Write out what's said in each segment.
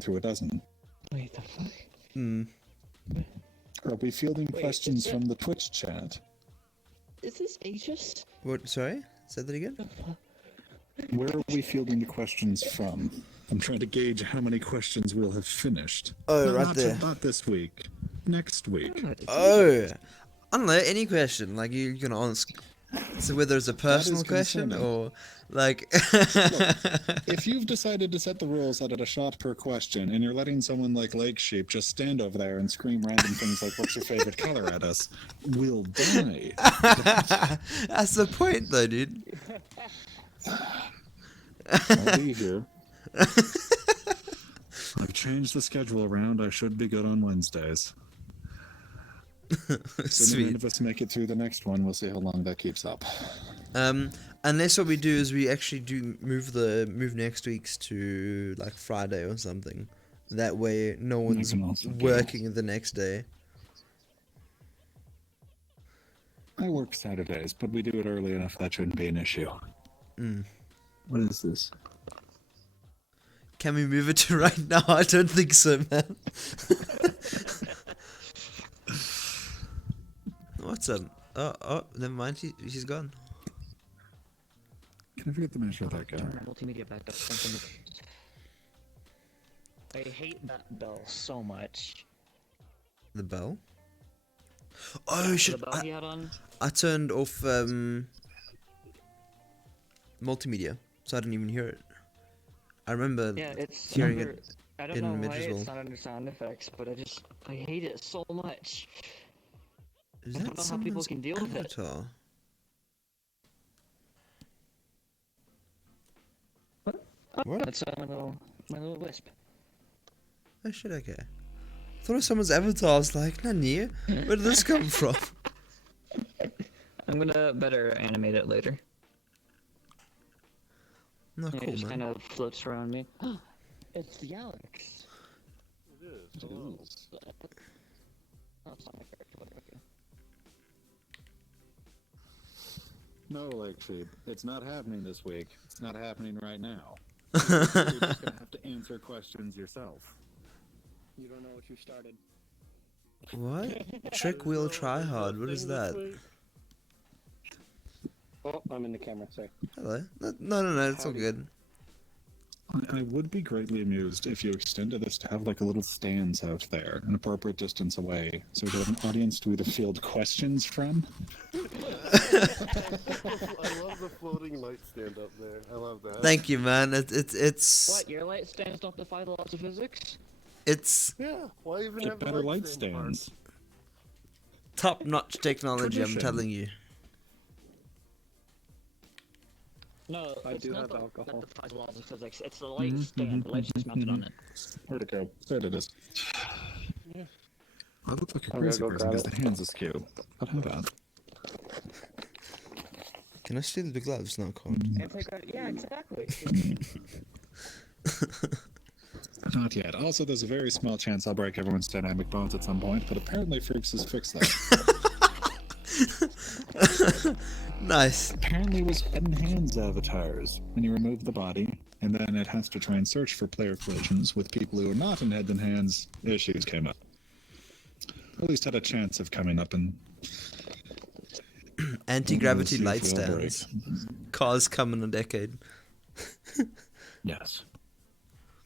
through a dozen. Wait, the fuck? Are we fielding questions from the Twitch chat? Is this Aegis? What? Sorry? Say that again? Where are we fielding the questions from? I'm trying to gauge how many questions we'll have finished. Oh, right not there. Not this week. Next week. Oh! I don't know, any question, like, you can ask. So whether it's a personal question, concerning. or, like... If you've decided to set the rules at a shot per question, and you're letting someone like Lake Sheep just stand over there and scream random things like, what's your favorite color at us, we'll die. That's the point, though, dude. I'll be here. I've changed the schedule around. I should be good on Wednesdays. So none of us make it through the next one. We'll see how long that keeps up. Unless what we do is we actually do move next week's to like Friday or something. That way, no one's working the next day. I work Saturdays, but we do it early enough that shouldn't be an issue. What is this? Can we move it to right now? I don't think so, man. What's up? Oh, never mind. She's gone. Can I forget to measure that guy? Multimedia backup. I hate that bell so much. The bell? Oh shit! The bell he had on? I turned off multimedia, so I didn't even hear it. I remember hearing it. I don't know why it's not under sound effects, but I hate it so much. Is I don't know how people can deal with it. What? That's my little wisp. Oh shit, okay. I thought it was someone's avatar. I was like, Nani? Where did this come from? I'm gonna better animate it later. No, cool, it just man. kind of floats around me. It's the Alex. It is. Oh, it's not my character, but okay. No, Lake Sheep. It's not happening this week. It's not happening right now. You're just gonna have to answer questions yourself. You don't know what you started. What? Trick wheel try hard. What is that? Oh, I'm in the camera, sorry. Hello. No, it's all good. I would be greatly amused if you extended this to have like a little stands out there, an appropriate distance away, so we could have an audience to either field questions from. I love the floating light stand up there. I love that. Thank you, man. It's. What? Your light stands don't defy the laws of physics? It's. Yeah. Why even Get have better light stands. Top-notch technology, Tradition. I'm telling you. No, I do have alcohol. That defies the laws of physics. It's the light stand. The light's just mounted on it. Where'd it go? There it is. Yeah. I look like a I'm crazy gonna go person grab because the hands askew. But how bad? Can I steal the gloves? No, I can't. Yeah, exactly. Not yet. Also, there's a very small chance I'll break everyone's dynamic bones at some point, but apparently Freaks has fixed that. Nice. Apparently it was head and hands avatars when you remove the body, and then it has to try and search for player collisions with people who are not in head and hands. Issues came up. At least had a chance of coming up, and Anti-gravity We'll see light if we'll break. stands. Cars come in a decade. Yes.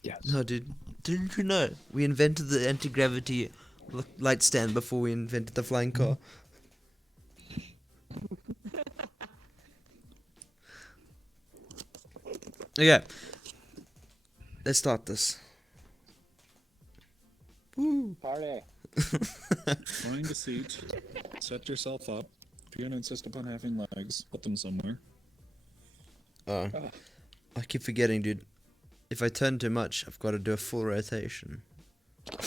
Yes. No, dude. Didn't you know? We invented the anti-gravity light stand before we invented the flying car. Okay. Let's start this. Woo. Party. Find a seat. Set yourself up. If you're gonna insist upon having legs, put them somewhere. Oh. I keep forgetting, dude. If I turn too much, I've got to do a full rotation. I'm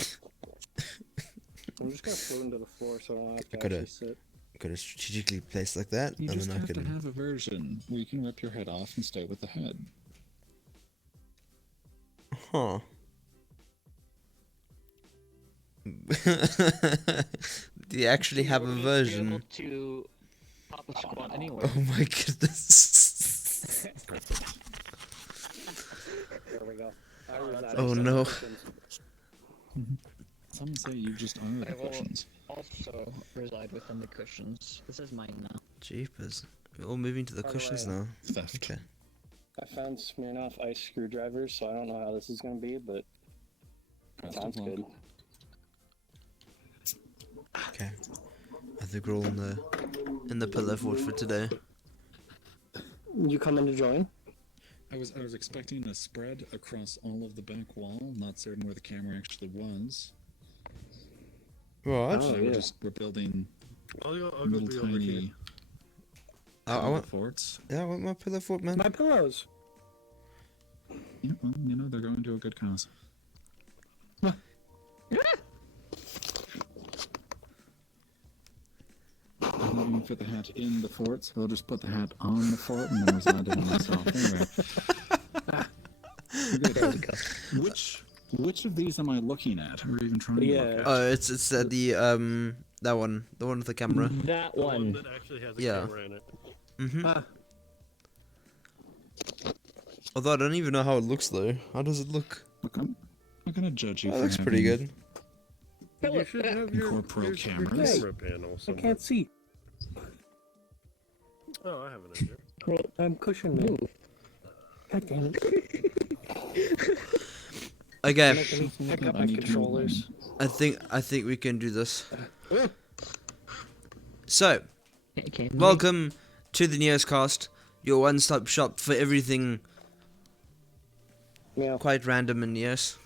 just gonna float into the floor so I don't have to Gotta- actually sit. Got to strategically place like that, You and just then I have to can. have a version where you can rip your head off and stay with the head. Huh. Do you actually have a Be able version? to pop a squat anywhere. Oh my goodness. There we go. I reside Oh, inside no. cushions. Some say you just are the I will cushions. also reside within the cushions. This is mine now. Jeepers. We're all moving to the By the cushions way, now. Theft. Okay. I found Smirnoff ice screwdrivers, so I don't know how this is gonna be, but sounds good. Okay. I think we're all in the pillow fort for today. You coming to join? I was expecting a spread across all of the back wall, not certain where the camera actually was. What? Oh, So yeah. we're building I'll go little be over here. tiny I want forts. I want my pillow fort, man. My pillows. Yeah, well, they're going to a good cause. I'm not even fit the hat in the fort, so I'll just put the hat on the fort and then reside in myself. Anyway. There we go. Which of these am I looking at, or even trying to Yeah. look at? Oh, it's the that one, the one with the camera. That The one one. that actually has a Yeah. camera in it. Mhm. Ah, Although I don't even know how it looks though. How does it look? Look, I'm not gonna judge you. It for looks pretty having good. You Philip, should yeah. have your Incorporeal your cameras. camera panel I somewhere. can't see. Oh, I have an idea. I'm cushion man. God damn it. Okay, I need to pick up I my need to move controllers. I think we can do this. So, Okay, welcome to the NeosCast, your one-stop shop for everything Yeah. quite random and Neos.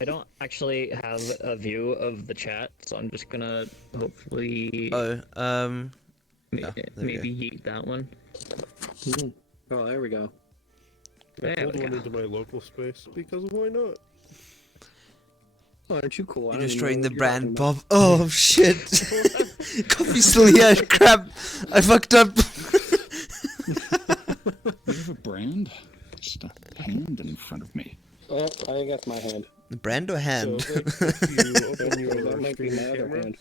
I don't actually have a view of the chat, so I'm just gonna hopefully Oh, ma- yeah, there we maybe yeet that one. Oh, there we go. I There pulled we one go. into my local space because why not? Oh, aren't you cool? I you're don't even destroying know the what you're talking brand, about. Bob. Oh shit! Coffee's still here. Crap! I fucked up. You have a brand? Just a hand in front of me. Oh, I think that's my hand. Brand or hand? So if you open your That might be stream my other camera, hand.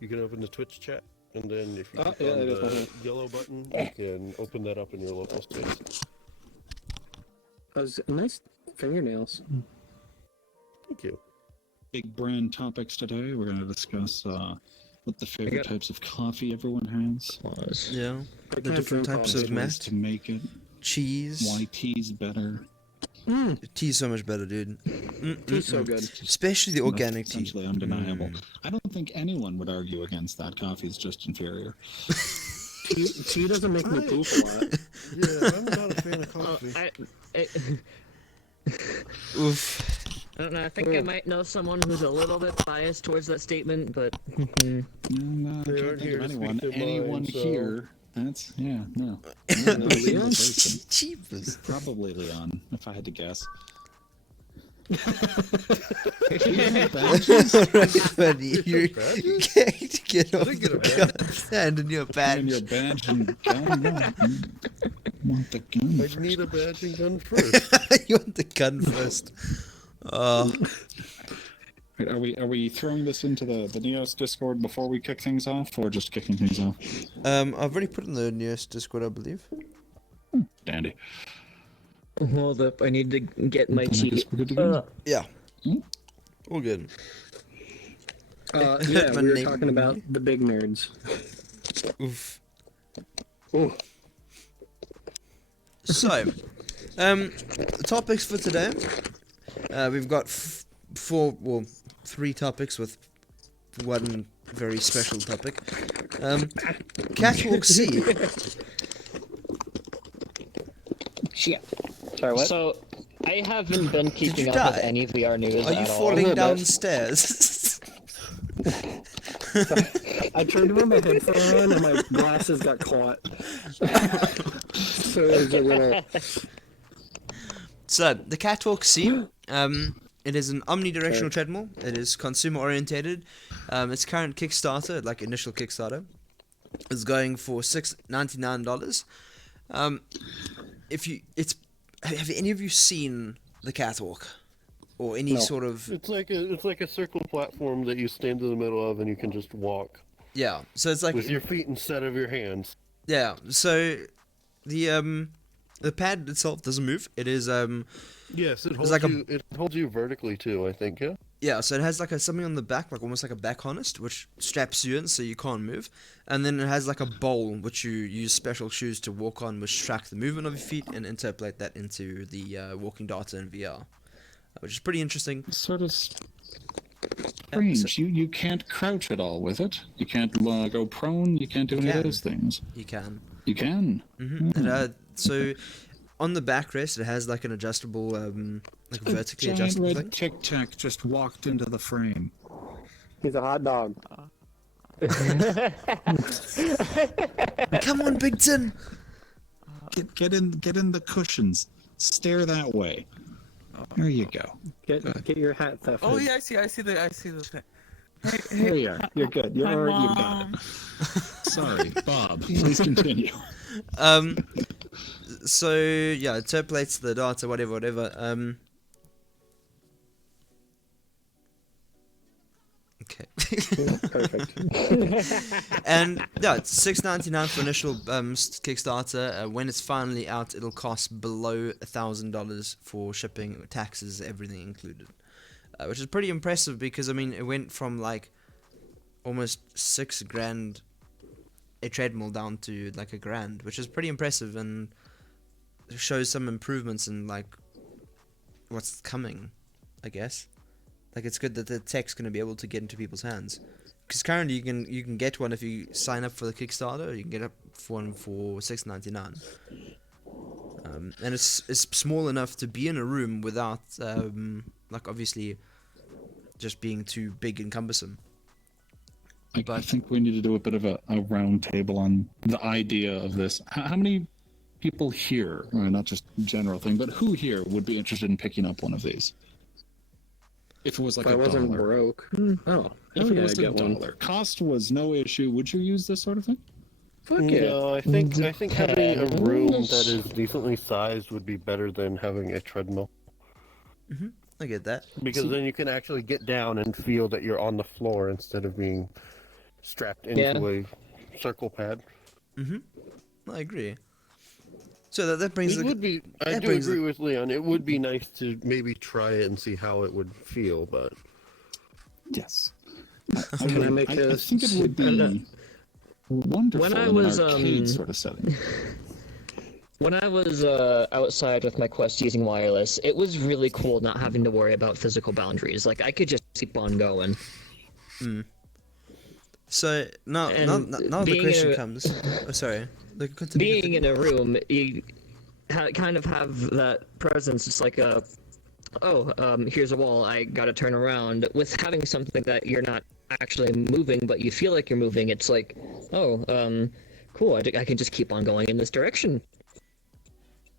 you can open the Twitch chat, and then if you Oh, click yeah, on that is my the hand. yellow button, you can open that up in your local space. Those nice fingernails. Thank you. Big brand topics today. We're going to discuss what the favorite types of coffee everyone has, Pause. Yeah. I The can't different drink types coffee. of ways math, to make it, cheese. why tea's better. Tea's so much better, dude. Tea's so good. Especially the organic tea. Essentially undeniable. I don't think anyone would argue against that. Coffee's just inferior. Tea doesn't make me poop a lot. Yeah, I'm not a fan of coffee. I Oof. don't know. I think I might know someone who's a little bit biased towards that statement, but No, I They can't aren't think here of to anyone. speak their Anyone mind, so- here? That's no. No, Not a single Leon? person. Jeepers. Probably Leon, if I had to guess. Alright, buddy. You Badges? can't get off didn't get a the badge. stand in your And your badge. badge and gun. No, you want the gun? I need a badge and gun first. You want the gun first. Oh, Wait, are we throwing this into the Neos Discord before we kick things off, or just kicking things off? I've already put in the newest Discord, I believe. Dandy. hold up. I need to get my I tea. guess we're good to go. Yeah. Hmm? All good. Yeah, My we were name- talking about the big nerds. Oof. Ooh. So, topics for today. We've got three topics with one very special topic. KATwalk C. Shit. Sorry, what? So, I haven't been keeping you up with die? any VR news Are you at all. falling little bit. downstairs? I turned to put my headphone on and my glasses got caught. So it was a little. So, the KATwalk C, it is an omnidirectional treadmill. It is consumer orientated. Its current Kickstarter, like initial Kickstarter, is going for $699. Have any of you seen the KATwalk, or any No. sort of It's like a circle platform that you stand in the middle of and you can just walk So it's like with your feet instead of your hands. So the The pad itself doesn't move. It is Yes, it holds like you. It holds you vertically too. I think. Yeah. yeah. So it has like something on the back, like almost like a back harness, which straps you in so you can't move. And then it has like a bowl which you use special shoes to walk on, which track the movement of your feet and interpolate that into the walking data in VR, which is pretty interesting. Sort of strange. You can't crouch at all with it. You can't go prone. You can't do any of those things. You can. You can. And, so on the backrest, it has like an adjustable, like vertically Giant adjustable red thing. Tic Tac just walked into the frame. He's a hot dog. Come on, Big Tin! Get in the cushions. Stare that way. There you go. Get your hat theft. Oh yeah, I see the thing. There you are. You're good. You got it. Sorry, Bob. Please continue. So yeah, it interpolates the data, whatever. Okay. Perfect. And yeah, it's $6.99 for initial Kickstarter. When it's finally out, it'll cost below $1,000 for shipping, taxes, everything included, which is pretty impressive because I mean it went from like almost $6,000 a treadmill down to like $1,000, which is pretty impressive and shows some improvements in like what's coming, I guess. Like it's good that the tech's going to be able to get into people's hands. Because currently you can get one if you sign up for the Kickstarter. You can get one for $6.99. And it's small enough to be in a room without like obviously just being too big and cumbersome. I think we need to do a bit of a round table on the idea of this. How many people here, not just general thing, but who here would be interested in picking up one of these? If it was like If I wasn't $1. broke. Oh, If it yeah, was I get one. $1. Cost was no issue. Would you use this sort of thing? Fuck yeah. No, I think having a room that is decently sized would be better than having a treadmill. I get that. Because then you can actually get down and feel that you're on the floor instead of being strapped into a circle pad. I agree. So that brings It would be. I that do brings agree with Leon. It would be nice to maybe try it and see how it would feel, but Yes. Can I make I this? think it would be wonderful When I in was, an arcade sort of setting. When I was outside with my Quest using wireless, it was really cool not having to worry about physical boundaries. Like I could just keep on going. So now the being question in a- comes. Oh, sorry. Continue. Being in a room, you kind of have that presence. It's like here's a wall. I gotta turn around. With having something that you're not actually moving, but you feel like you're moving, it's like, cool. I can just keep on going in this direction.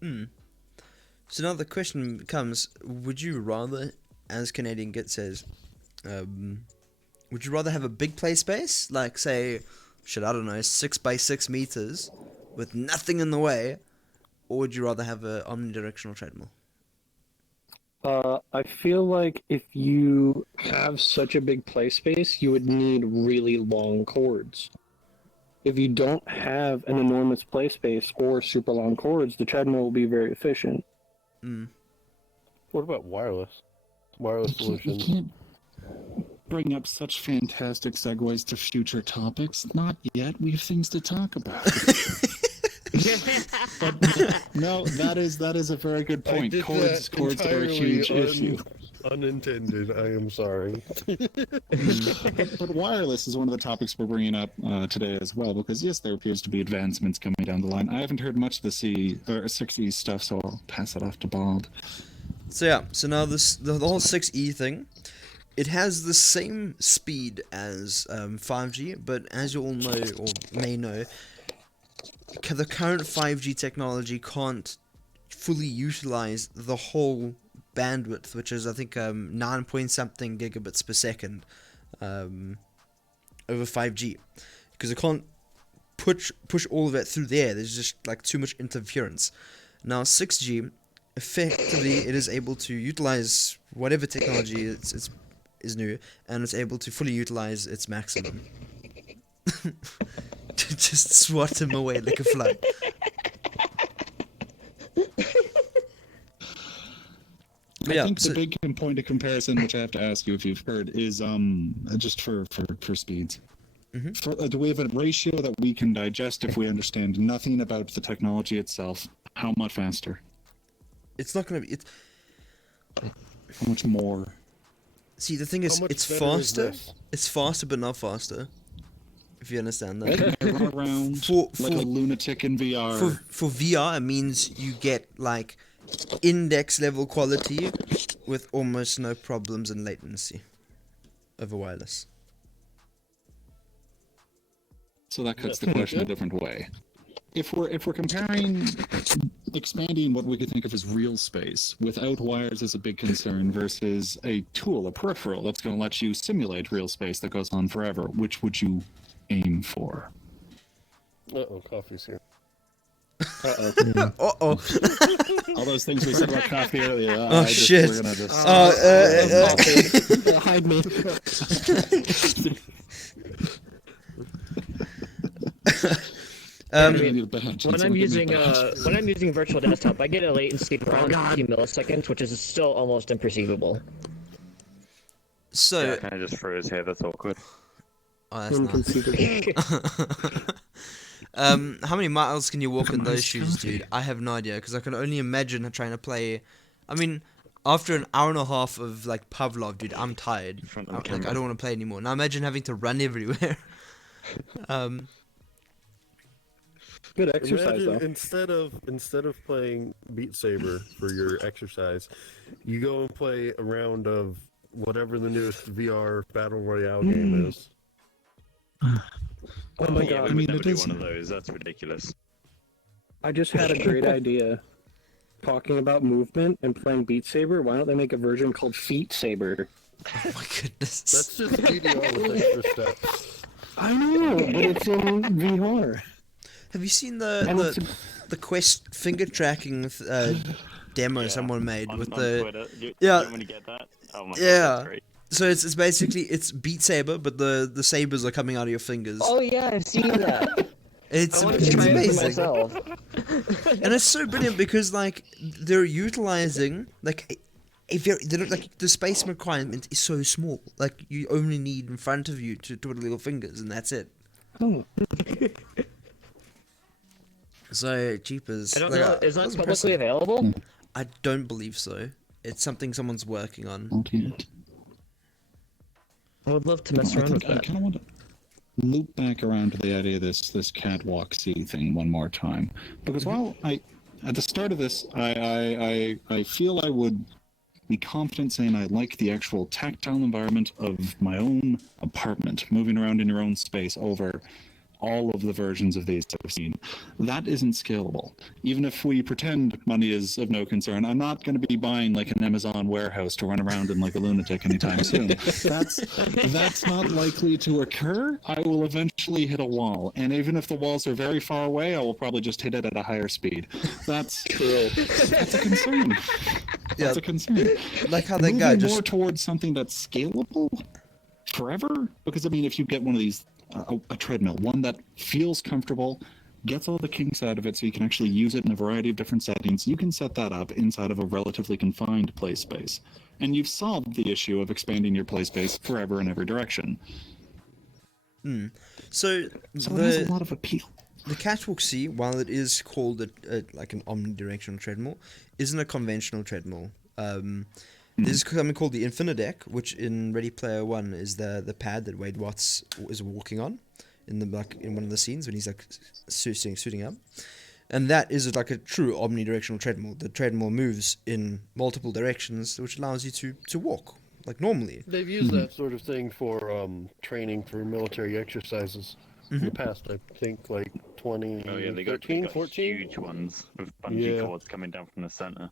So now the question becomes: would you rather, as Canadian Git says, would you rather have a big play space, like say, 6 by 6 meters, with nothing in the way, or would you rather have an omnidirectional treadmill? I feel like if you have such a big play space, you would need really long cords. If you don't have an enormous play space or super long cords, the treadmill will be very efficient. what about wireless? Wireless You solutions. can't bring up such fantastic segues to future topics. Not yet. We have things to talk about. But no, that is a very good point. Cords are a huge issue. Unintended. I am sorry. But wireless is one of the topics we're bringing up today as well, because yes, there appears to be advancements coming down the line. I haven't heard much of the 6E stuff, so I'll pass it off to Bob. So yeah, so now the whole 6E thing, it has the same speed as 5G, but as you all know or may know, the current 5G technology can't fully utilize the whole bandwidth, which is I think 9 point something gigabits per second over 5G, because it can't push all of it through there. There's just like too much interference. Now 6G, effectively, it is able to utilize whatever technology is new, and it's able to fully utilize its maximum. Just swat him away like a fly. Yeah, I think so- the big point of comparison, which I have to ask you if you've heard, is just for speeds. Do we have a ratio that we can digest if we understand nothing about the technology itself? How much faster? It's not gonna be. How much more? See, the thing is, much it's better is faster. this? It's faster, but not faster. If you understand that. I run around For- like for- a lunatic in VR. For VR, it means you get like index level quality with almost no problems in latency over wireless. So that cuts the question a different way. If we're comparing expanding what we could think of as real space without wires as a big concern versus a tool, a peripheral that's going to let you simulate real space that goes on forever, which would you aim for? Uh-oh, coffee's here. Uh-oh. All those things we said about coffee earlier. Oh, shit. We're gonna just, Hide me. we need a badge. When That's I'm what we using need a badge. when I'm using virtual desktop, I get a latency of around 50 milliseconds, which is still almost imperceivable. So, Kind of just froze here. That's awkward. oh, that's nice. Inconceivable. How many miles can you walk in those Nice shoes, coffee. dude? I have no idea, because I can only imagine trying to play. I mean, after an hour and a half of like Pavlov, dude, I'm tired. Front of the Like, camera. I don't want to play anymore. Now imagine having to run everywhere. Good exercise, Imagine though. instead of playing Beat Saber for your exercise, you go and play a round of whatever the newest VR battle royale game is. Oh my Yeah, god. we I mean, would never it do is- one of those. That's ridiculous. I just had a great idea. Talking about movement and playing Beat Saber, why don't they make a version called Feet Saber? Oh my goodness. That's just GDO with extra steps. I know, but it's in VR. Have you seen And it's the Quest finger tracking demo someone made on, with on the Twitter. You yeah. don't want to get that? Oh my god, Yeah. that's great. So it's basically it's Beat Saber, but the sabers are coming out of your fingers. Oh yeah, I've seen that. It's I want to it's try it for amazing, myself. and it's so brilliant because like they're utilizing like a very like the space requirement is so small. Like you only need in front of you to twiddle your fingers, and that's it. Oh, So cheapers. I don't like, know. Is that that's publicly impressive. available? I don't believe so. It's something someone's working on. Not yet. I would love to mess I around with think I that. kind of want to loop back around to the idea of this KATwalk C thing one more time, because while at the start of this I feel I would be confident saying I like the actual tactile environment of my own apartment, moving around in your own space over all of the versions of these that I've seen. That isn't scalable. Even if we pretend money is of no concern, I'm not going to be buying like an Amazon warehouse to run around in like a lunatic anytime soon. That's not likely to occur. I will eventually hit a wall, and even if the walls are very far away, I will probably just hit it at a higher speed. That's true. That's a concern. That's a concern. Like how that Moving guy more just towards something that's scalable forever, because I mean, if you get one of these a treadmill, one that feels comfortable, gets all the kinks out of it so you can actually use it in a variety of different settings, you can set that up inside of a relatively confined play space, and you've solved the issue of expanding your play space forever in every direction. so So it has a lot of appeal. the KATwalk C, while it is called like an omnidirectional treadmill, isn't a conventional treadmill. There's something called the Infinideck, which in Ready Player One is the pad that Wade Watts is walking on in one of the scenes when he's like suiting up, and that is like a true omnidirectional treadmill. The treadmill moves in multiple directions, which allows you to walk like normally. They've used that sort of thing for training for military exercises in the past. I think like 2013, Oh yeah, they got 14. huge ones with bungee Yeah. cords coming down from the center.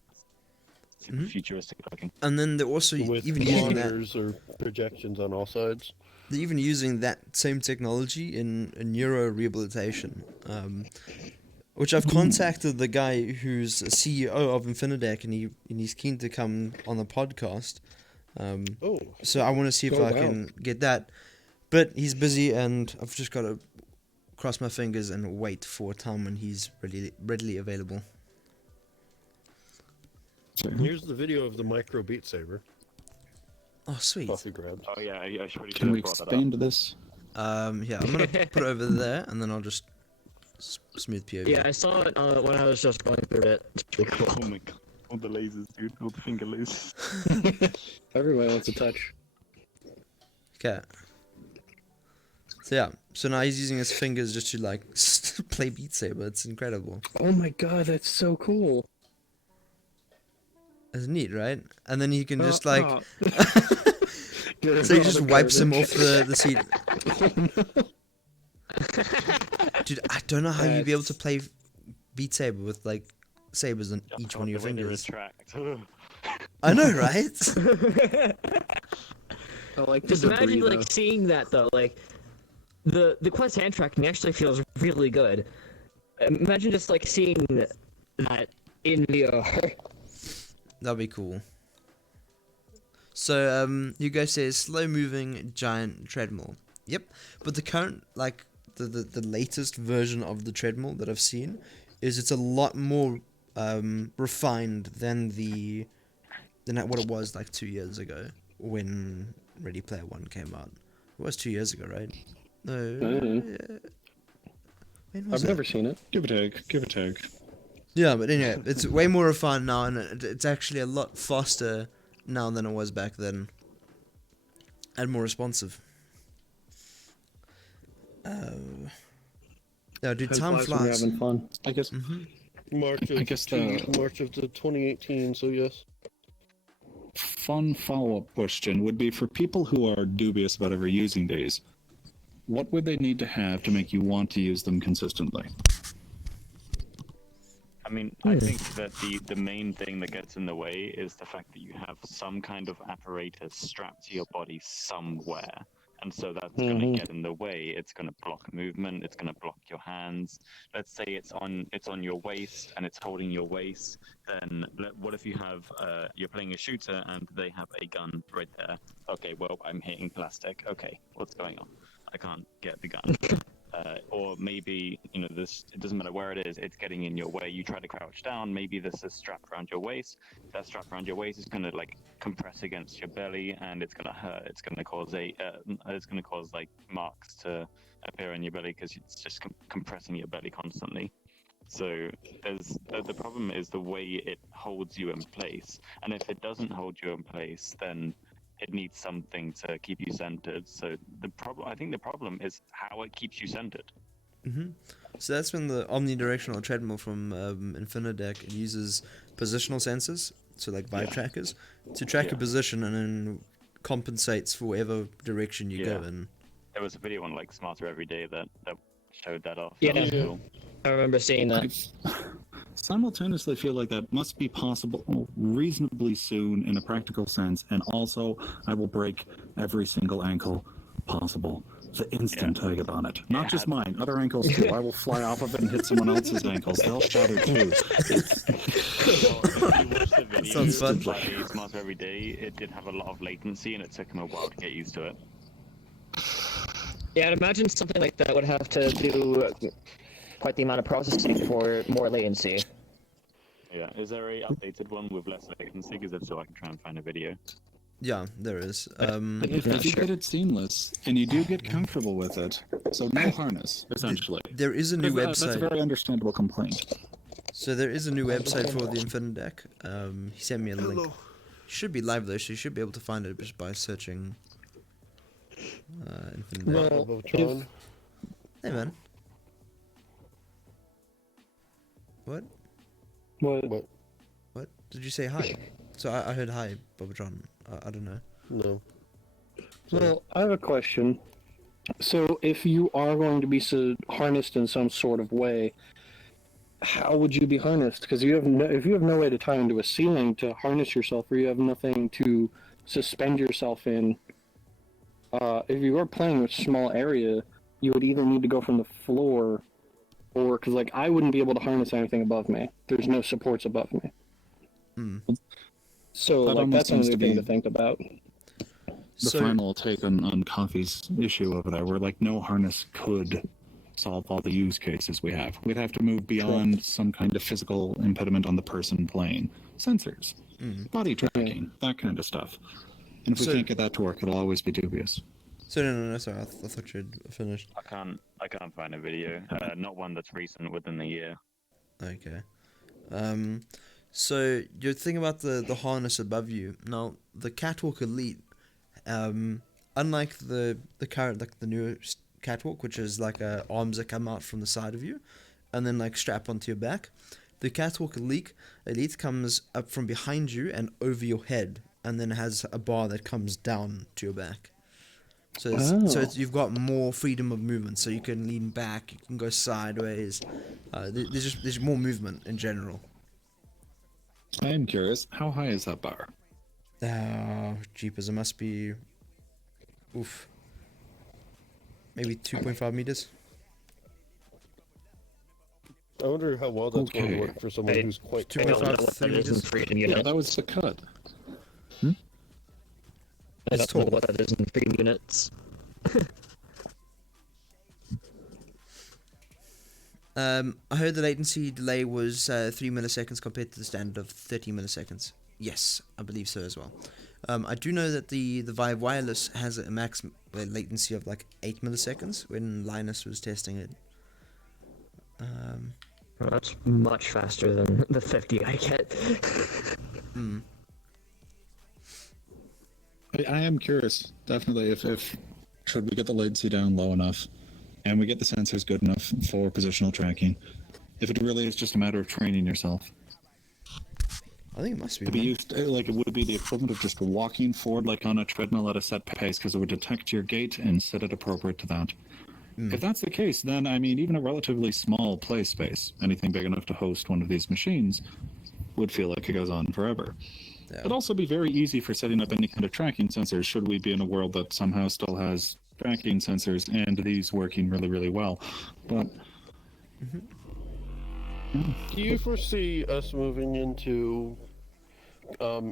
Super futuristic looking. And then they're also With even using that. monitors or projections on all sides. They're even using that same technology in neuro rehabilitation, which I've contacted the guy who's CEO of Infinideck, and he's keen to come on the podcast. So I want to see if I can get that, but he's busy, and I've just got to cross my fingers and wait for a time when he's readily available. Here's the video of the micro Beat Saber. Oh, sweet. Coffee grabs. Oh yeah, I should really Can we brought that up. expand this? Yeah, I'm gonna put it over there, and then I'll just smooth POV. Yeah, I saw it when I was just going through it. It's pretty cool. Oh my god. All the lasers, dude. All the finger lasers. Everybody wants to touch. Okay. So yeah, so now he's using his fingers just to like play Beat Saber. It's incredible. Oh my god, that's so cool. It's neat, right? And then he can just like, oh. so he just wipes him off the seat. Dude, I don't know how you'd be able to play Beat Saber with like sabers on each one of your fingers. I know, right? I like Just the imagine debris, like though. seeing that though, like the Quest hand tracking actually feels really good. Imagine just like seeing that in VR. That'd be cool. So, Hugo says slow moving giant treadmill. Yep, but the current, like, the latest version of the treadmill that I've seen is it's a lot more refined than what it was like 2 years ago when Ready Player One came out. It was 2 years ago, right? No. When was I've it? never seen it. Give or take. Give or take. Yeah, but anyway, it's way more refined now, and it's actually a lot faster now than it was back then, and more responsive. Yeah, dude, time When you're flies. having fun. I guess. March of I guess March of the 2018. So yes. Fun follow-up question would be for people who are dubious about ever using these. What would they need to have to make you want to use them consistently? I mean, I think that the main thing that gets in the way is the fact that you have some kind of apparatus strapped to your body somewhere. And so that's going to get in the way. It's going to block movement. It's going to block your hands. Let's say it's on your waist and it's holding your waist. Then what if you have you're playing a shooter and they have a gun right there? Okay, well, I'm hitting plastic. Okay, what's going on? I can't get the gun. Or maybe, this, it doesn't matter where it is, it's getting in your way. You try to crouch down, maybe this is strapped around your waist. That strap around your waist is going to like compress against your belly and it's going to hurt. It's going to cause like marks to appear in your belly because it's just compressing your belly constantly. So the problem is the way it holds you in place. And if it doesn't hold you in place, then it needs something to keep you centered. So I think the problem is how it keeps you centered. So that's when the omnidirectional treadmill from Infinidec, it uses positional sensors, so like vibe trackers, to track your position and then compensates for whatever direction you go in. There was a video on like Smarter Every Day that showed that off. Yeah. That was cool. I remember seeing that. Simultaneously feel like that must be possible reasonably soon in a practical sense, and also I will break every single ankle possible the instant I get on it. Not just mine, other ankles too. I will fly off of it and hit someone else's ankles. They'll shatter too. Well, if you watch the video Sounds fun. by Smarter Every Day, it did have a lot of latency and it took him a while to get used to it. Yeah, I'd imagine something like that would have to do quite the amount of processing for more latency. Yeah, is there a updated one with less latency? Because if so, I can try and find a video. Yeah, there is. If you do get it seamless and you do get comfortable with it, so no harness, essentially. There is a new That's a website. very understandable complaint. So there is a new website for the Infinidec. He sent me a link. It should be live though, so you should be able to find it just by searching Infinidec. Well, Bobotron. Hey man. What? What? What? Did you say hi? So I heard hi, Bobotron. I don't know. No. Well, I have a question. So, if you are going to be harnessed in some sort of way, how would you be harnessed? Because if you have no way to tie into a ceiling to harness yourself, or you have nothing to suspend yourself in, if you are playing with a small area, you would either need to go from the floor, or because like I wouldn't be able to harness anything above me. There's no supports above me. So That like almost that's seems another to thing be- to think about. The final take on Coffee's issue over there, where like no harness could solve all the use cases we have. We'd have to move beyond some kind of physical impediment on the person playing. sensors, body tracking, that kind of stuff. And if we So- can't get that to work, it'll always be dubious. So no, sorry, I thought you'd finished. I can't find a video. Not one that's recent within the year. Okay. So you're thinking about the harness above you. Now, the KATwalk Elite, unlike the current, like the new KATwalk, which is like arms that come out from the side of you, and then like strap onto your back, the KATwalk Elite comes up from behind you and over your head, and then has a bar that comes down to your back. So you've got more freedom of movement. So you can lean back, you can go sideways. There's more movement in general. I am curious, how high is that bar? Jeepers, it must be, maybe 2.5 meters. I wonder how well that's going Okay. to work for someone who's quite I don't know tall. 2.5 what that is in freedom units. Yeah, that was the cut. I It's don't know tall. what that is in freedom units. I heard the latency delay was 3 milliseconds compared to the standard of 30 milliseconds. Yes, I believe so as well. I do know that the Vive Wireless has a max latency of like 8 milliseconds when Linus was testing it. Well, that's much faster than the 50 I get. I am curious, definitely, if should we get the latency down low enough, and we get the sensors good enough for positional tracking, if it really is just a matter of training yourself. I think it must be. To be man. used, like it would be the equivalent of just walking forward like on a treadmill at a set pace, because it would detect your gait and set it appropriate to that. If that's the case, then I mean, even a relatively small play space, anything big enough to host one of these machines, would feel like it goes on forever. Yeah. It'd also be very easy for setting up any kind of tracking sensors, should we be in a world that somehow still has tracking sensors and these working really, really well. But Do you foresee us moving into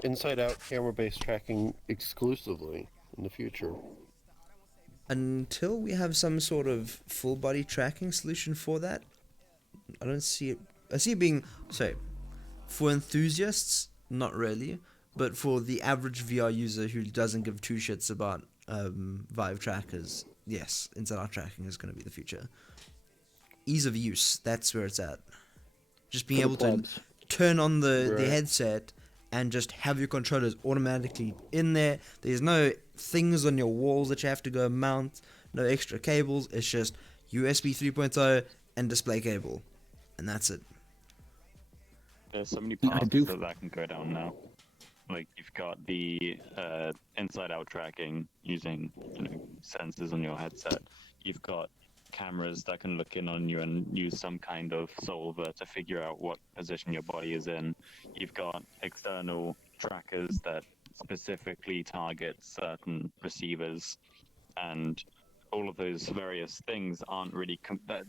inside-out camera-based tracking exclusively in the future? Until we have some sort of full body tracking solution for that, I don't see it. I see it being, for enthusiasts, not really, but for the average VR user who doesn't give two shits about Vive trackers, yes, inside-out tracking is going to be the future. Ease of use, that's where it's at. Just being For able the to plebs. turn on the Right. headset and just have your controllers automatically in there. There's no things on your walls that you have to go mount, no extra cables. It's just USB 3.0 and display cable, and that's it. There's so many I paths do- that can go down now. Like you've got the inside-out tracking using sensors on your headset. You've got cameras that can look in on you and use some kind of solver to figure out what position your body is in. You've got external trackers that specifically target certain receivers, and all of those various things aren't really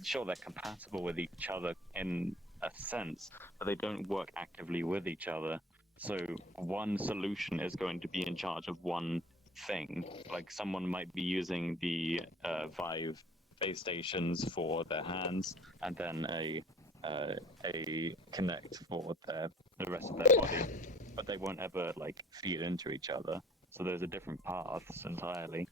sure they're compatible with each other in a sense, but they don't work actively with each other. So one solution is going to be in charge of one thing. Like someone might be using the Vive base stations for their hands, and then a Connect for the rest of their body, but they won't ever like feed into each other. So there's a different paths entirely,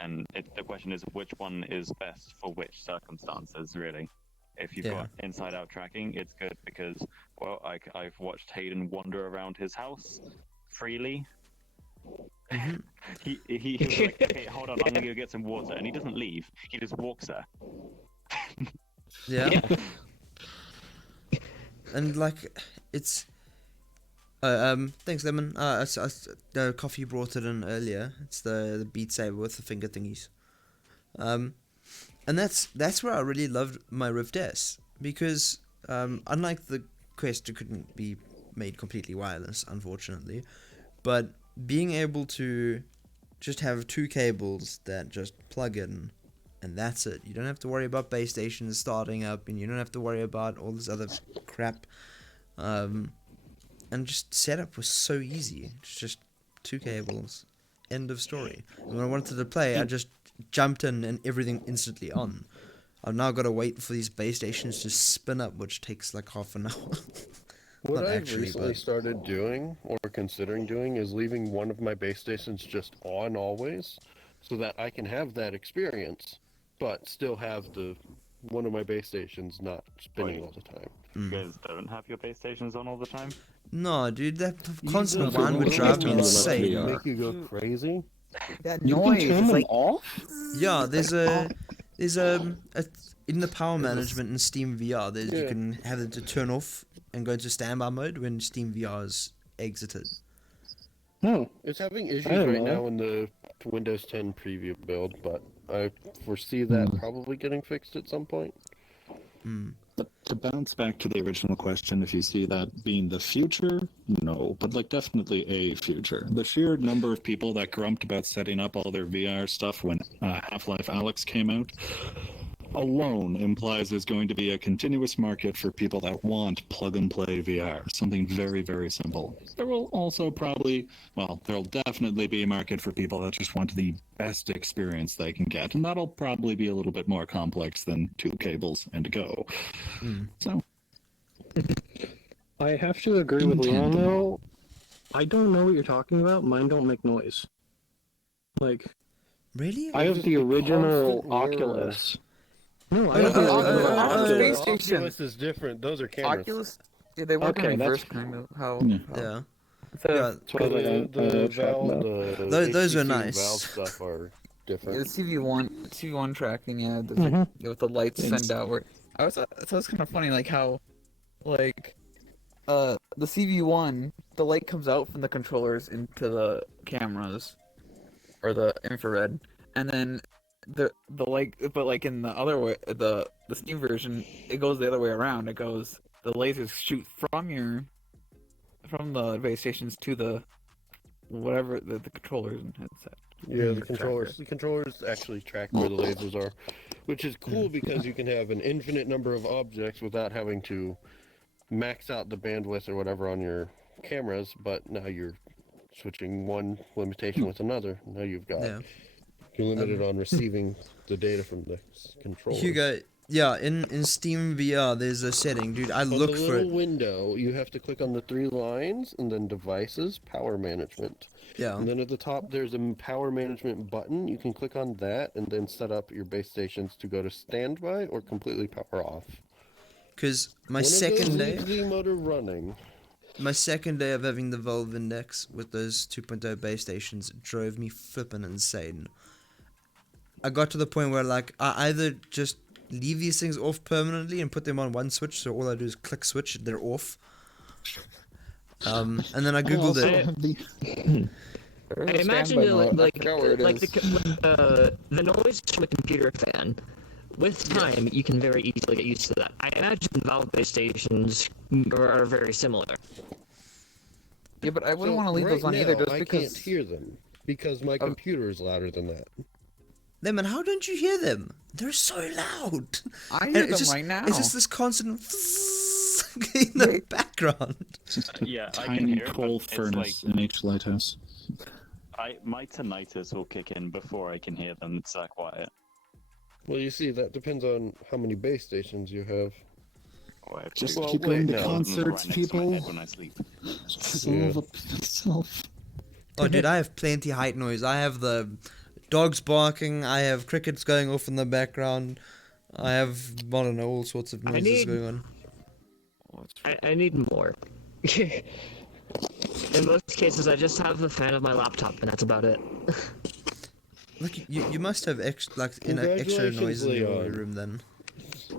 and the question is which one is best for which circumstances, really. If you've got inside-out tracking, it's good because, well, I've watched Hayden wander around his house freely. He was like, okay, hold on, I'm gonna go get some water, and he doesn't leave. He just walks there. Yeah. And like it's thanks Lemon. The coffee brought it in earlier. It's the Beat Saber with the finger thingies. And that's where I really loved my Rift S, because unlike the Quest, it couldn't be made completely wireless, unfortunately, but being able to just have two cables that just plug in, and that's it. You don't have to worry about base stations starting up, and you don't have to worry about all this other crap. And just setup was so easy. It's just two cables, end of story. And when I wanted to play, I just jumped in and everything instantly on. I've now got to wait for these base stations to spin up, which takes like half an hour. What Not I've actually, recently but- started doing, or considering doing, is leaving one of my base stations just on always, so that I can have that experience, but still have the one of my base stations not spinning Wait. all the time. You guys don't have your base stations on all the time? No, dude, that constant don't whine would know drive me when you left insane. VR. Make you go crazy. That You can noise turn is them like off? Yeah, there's in the power management in Steam VR, there's you Yeah. can have it to turn off and go into standby mode when Steam VR is exited. No. It's having issues didn't right know now in the Windows 10 preview build, but I foresee that probably getting fixed at some point. But to bounce back to the original question, if you see that being the future, no, but like definitely a future. The sheer number of people that grumped about setting up all their VR stuff when Half-Life Alyx came out alone implies there's going to be a continuous market for people that want plug-and-play VR, something very, very simple. There will also probably, well, there'll definitely be a market for people that just want the best experience they can get, and that'll probably be a little bit more complex than 2 cables and a go. So, I have to agree with Leon, though. I don't know what you're talking about. Mine don't make noise. Like, Really? I have just the a original constant whir. Oculus. No, I have the uh, original uh, Oculus. space station. Oculus is different. Those are cameras. Oculus. Yeah, they work Okay, in that's- reverse, kind of. How? Yeah. Yeah. So, Yeah, that's what I was like, I don't know The what you're talking valve, about. Those are HTC nice. Valve stuff are Yeah, the different. CV1 tracking. Yeah, the, Mhm. yeah, with the lights Thanks. send outward. So it's kind of funny, like how, like, the CV1, the light comes out from the controllers into the cameras, or the infrared, and then the light, but like in the other way, the Steam version, it goes the other way around. It goes, the lasers shoot from the base stations to the whatever the controllers and headset. Yeah, the Tracker. controllers actually track where the lasers are, which is cool because you can have an infinite number of objects without having to max out the bandwidth or whatever on your cameras. But now you're switching one limitation with another. Now you've got Yeah. you're limited on receiving the data from the controller. Hugo, yeah, in Steam VR, there's a setting, dude. I On the look for little it. window, you have to click on the 3 lines and then devices, power management. Yeah. And then at the top, there's a power management button. You can click on that and then set up your base stations to go to standby or completely power off. Because my One of second those day, leaves the motor running. my second day of having the Valve Index with those 2.0 base stations drove me flippin' insane. I got to the point where like I either just leave these things off permanently and put them on one switch, so all I do is click switch, they're off. And then I googled it. I imagine it like the noise from a computer fan. With time, you can very easily get used to that. I imagine Valve base stations are very similar. Yeah, but I wouldn't So want to leave right those on either, now, just I because. can't hear them because my computer is louder than that. Them, and how don't you hear them? They're so loud. I And hear it's them just, right now. It's just this constant in the background. just a Yeah, I can tiny hear it, coal but it's furnace like- in each lighthouse. My tinnitus will kick in before I can hear them. It's that quiet. Well, you see, that depends on how many base stations you have. Oh, I have Just two. Well, keep wait, going to no. concerts, Right next to my people. head when I sleep. Solve up yourself. Oh, dude, I have plenty height noise. I have the dogs barking. I have crickets going off in the background. I have, I don't know, all sorts of noises need- going on. I need more. In most cases, I just have the fan of my laptop, and that's about it. Like you must have extra extra Congratulations, noise in your Leon. room then.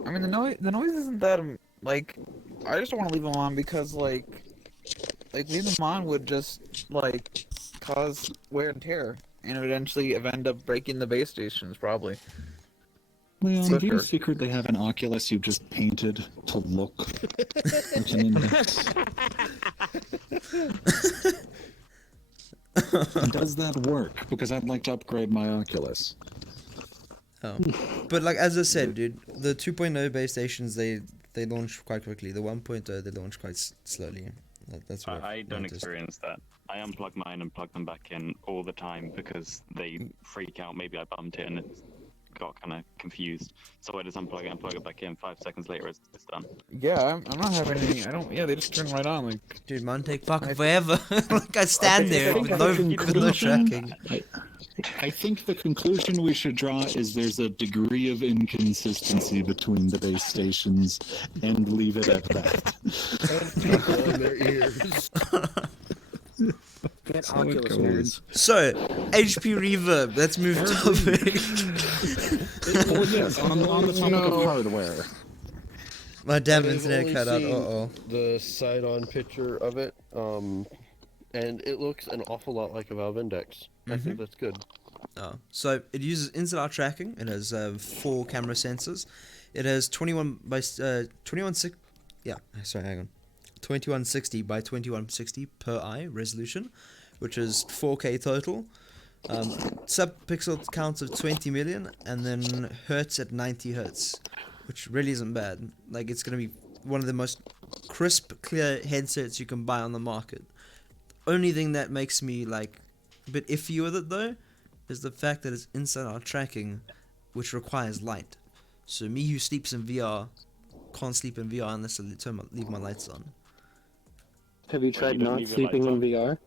I mean, the noise isn't that like. I just don't want to leave them on because like leaving them on would just like cause wear and tear, and eventually end up breaking the base stations probably. Leon, do you Quicker. secretly have an Oculus you just painted to look like an index? And does that work? Because I'd like to upgrade my Oculus. Oh. But like as I said, dude, the 2.0 base stations they launch quite quickly. The 1.0 they launch quite slowly. That's what I I've don't noticed. experience that. I unplug mine and plug them back in all the time because they freak out. Maybe I bumped it and it's got kind of confused. So I just unplug it and plug it back in. 5 seconds later, it's done. Yeah, I'm not having any. I don't. Yeah, they just turn right on. Like, Dude, mine take fucking forever. Like I stand there think with the no conclusion- tracking. I think the conclusion we should draw is there's a degree of inconsistency between the base stations, and leave it at that. And people in their ears. Get So it Oculus goes. nerds. So, HP Reverb. Let's move topic. Well, yes, on the topic of hardware. My damn I've internet only cut out. seen Uh-oh. The side-on picture of it, and it looks an awful lot like a Valve Index. I think that's good. Oh. So it uses inside-out tracking. It has 4 camera sensors. It has 2160 by 2160 per eye resolution, which is 4K total. Sub-pixel count of 20 million, and then hertz at 90 hertz, which really isn't bad. Like, it's going to be one of the most crisp, clear headsets you can buy on the market. Only thing that makes me, like, a bit iffy with it, though, is the fact that it's inside-out tracking, which requires light. So me who sleeps in VR can't sleep in VR unless I leave my lights on. Have you tried you don't not leave your sleeping in lights VR?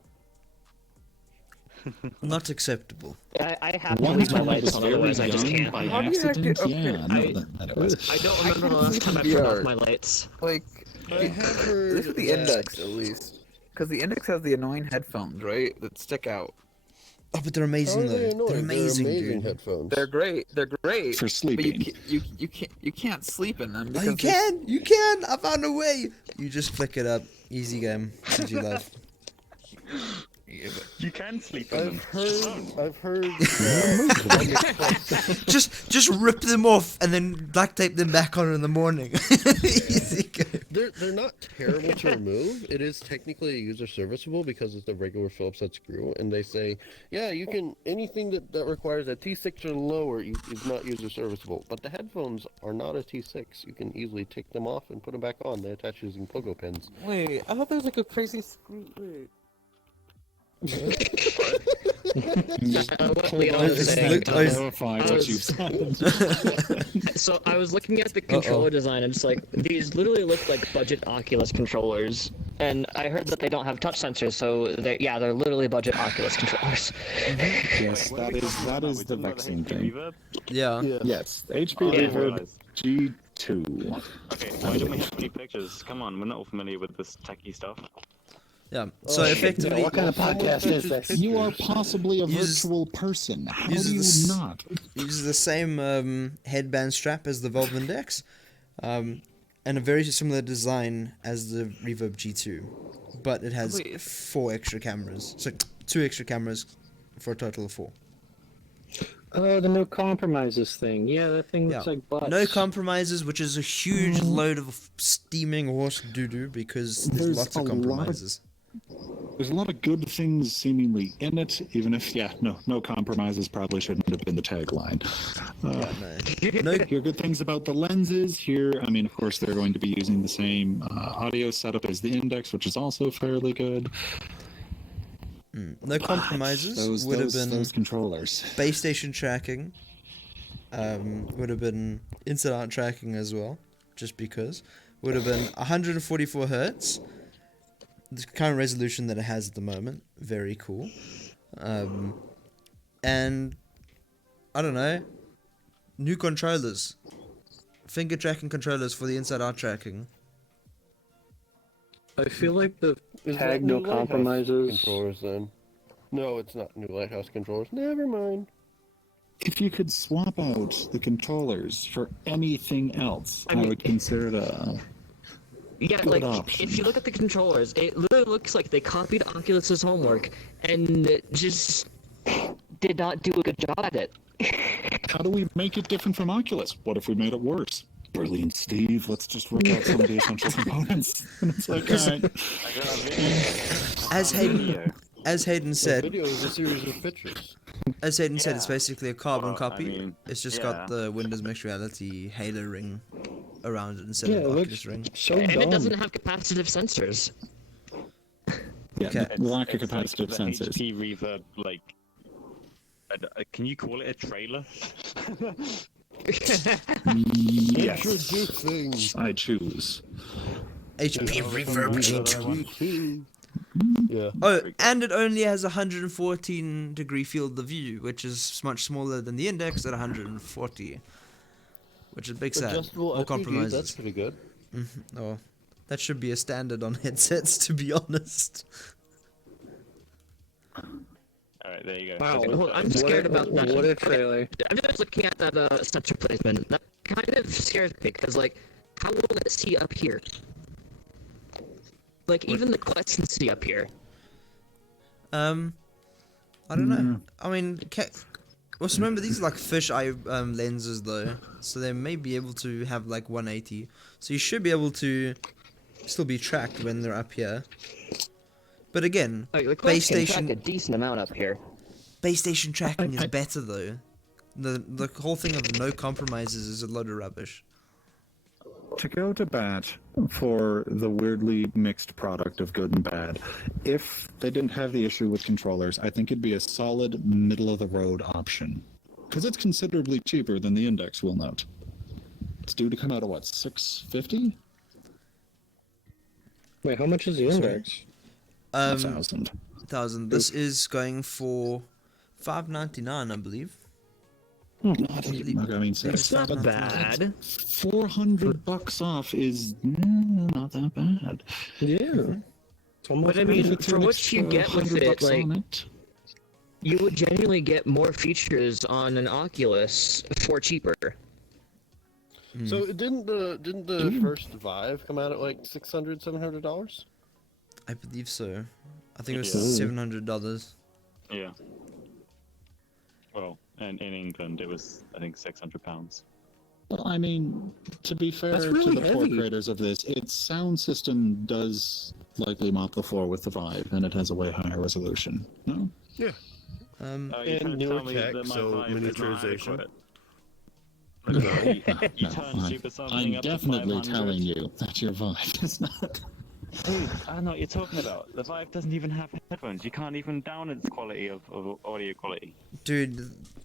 Not acceptable. I have to One leave my time I lights was on, very otherwise I just young can't. by How do you hack accident. it? Okay, Yeah, no, that it was. I don't remember the can't last time I sleep turned VR. off my lights. like, I have heard at least with the that- index, at least, because the index has the annoying headphones, right, that stick out. Oh, but they're How amazing are they though. annoying? They're amazing, amazing dude. headphones. They're great. They're great. For sleeping. But you can't sleep in them. Oh, Because you can! You can! I found a way! You just flick it up. Easy game. Easy life. You can sleep in them. I've heard. Just rip them off and then black tape them back on in the morning. Easy game. They're not terrible to remove. It is technically user serviceable because it's a regular Phillips head screw, and they say, yeah, you can anything that requires a T6 or lower is not user serviceable. But the headphones are not a T6. You can easily take them off and put them back on. They attach using pogo pins. Wait, I thought there was like a crazy screw. Wait. What Leon was Just saying. look- I was- Clarify I what was- you said. So I was looking at the controller design, and it's like these literally look like budget Oculus controllers. And I heard that they don't have touch sensors, so they're literally budget Oculus controllers. Yes, that is the vexing thing. Reverb? Yeah. Yes, Oh, HP I didn't Reverb realize. G2. Okay, why don't we have any pictures? Come on, we're not all familiar with this techie stuff. Yeah. So effectively, What kind of podcast is this? You are possibly a Uses- virtual person. How do uses you this- not? uses the same headband strap as the Valve Index, and a very similar design as the Reverb G2, but it has Wait. 4 extra cameras. So 2 extra cameras for a total of 4. Oh, the no compromises thing. Yeah, that thing looks Yeah. like butts. No compromises, which is a huge load of steaming horse doo-doo because there's There's lots of a lot of- compromises. There's a lot of good things seemingly in it, even if, no compromises probably shouldn't have been the tagline. No, Hear good things about the lenses here. I mean, of course, they're going to be using the same audio setup as the Index, which is also fairly good. no compromises. Those, Would have those, been those controllers. base station tracking. Would have been inside-out tracking as well, just because. Would have been 144 hertz. The current resolution that it has at the moment, very cool. And I don't know, new controllers, finger tracking controllers for the inside-out tracking. I feel like the Is tag that no new Lighthouse compromises. controllers then? No, it's not new Lighthouse controllers. Never mind. If you could swap out the controllers for anything else, I would consider it a Yeah, good like option. if you look at the controllers, it literally looks like they copied Oculus's homework and just did not do a good job at it. How do we make it different from Oculus? What if we made it worse? Brilliant, Steve. Let's just rip out some of the essential components. And it's like, all right. I got a video. As Hayden, as Hayden The said, video is a series of pictures. as Hayden said, it's basically a carbon Well, I copy. mean, It's just yeah. got the Windows Mixed Reality Halo ring around it instead Yeah, of it the looks Oculus ring. so And dumb. it doesn't have capacitive sensors. Yeah, Okay. the lack of It's like capacitive the sensors. HP Reverb, like, Can you call it a trailer? Yes, Introducing I choose. HP Reverb 8. Yeah. Oh, and it only has 114-degree field of view, which is much smaller than the Index at 140, which is big sad. Adjustable All FPV, compromises. that's pretty good. Oh, that should be a standard on headsets, to be honest. Alright, there you go. Wow. Okay, Well, so- I'm scared about that. What a trailer. I'm just looking at that sensor placement. That kind of scares me because, like, how will it see up here? Like, even the Quest can see up here. I don't know. I mean, also remember these are like fisheye lenses though, so they may be able to have like 180. So you should be able to still be tracked when they're up here. But again, Like, the base Quest can station track a decent amount up here. base station tracking is better though. The whole thing of no compromises is a load of rubbish. To go to bat for the weirdly mixed product of good and bad, if they didn't have the issue with controllers, I think it'd be a solid middle-of-the-road option. Because it's considerably cheaper than the Index, we'll note. It's due to come out at, what, $650? Wait, how much is the Index? 1,000. 1,000. This is going for $599, I believe. Not even, I mean, It's not but bad. $400 off is not that bad. Yeah. It's almost But I mean, If it's for an what you extra get with $100 it, like, on it, you would genuinely get more features on an Oculus for cheaper. So didn't the first Vive come out at like $600-700? I believe so. I think it was Yeah. $700. Yeah. Well, and in England it was, I think, £600. well, I mean, to be fair That's to really the poor heavy. creators of this, its sound system does likely mop the floor with the Vive, and it has a way higher resolution. No? Yeah. Oh, you And can't newer tell me tech, that my so Vive is not miniaturization. adequate. Look, you No, turn supersonic I'm up to definitely 500. telling you that your Vive is not. Dude, I don't know what you're talking about. The Vive doesn't even have headphones. You can't even down its quality of audio quality. Dude,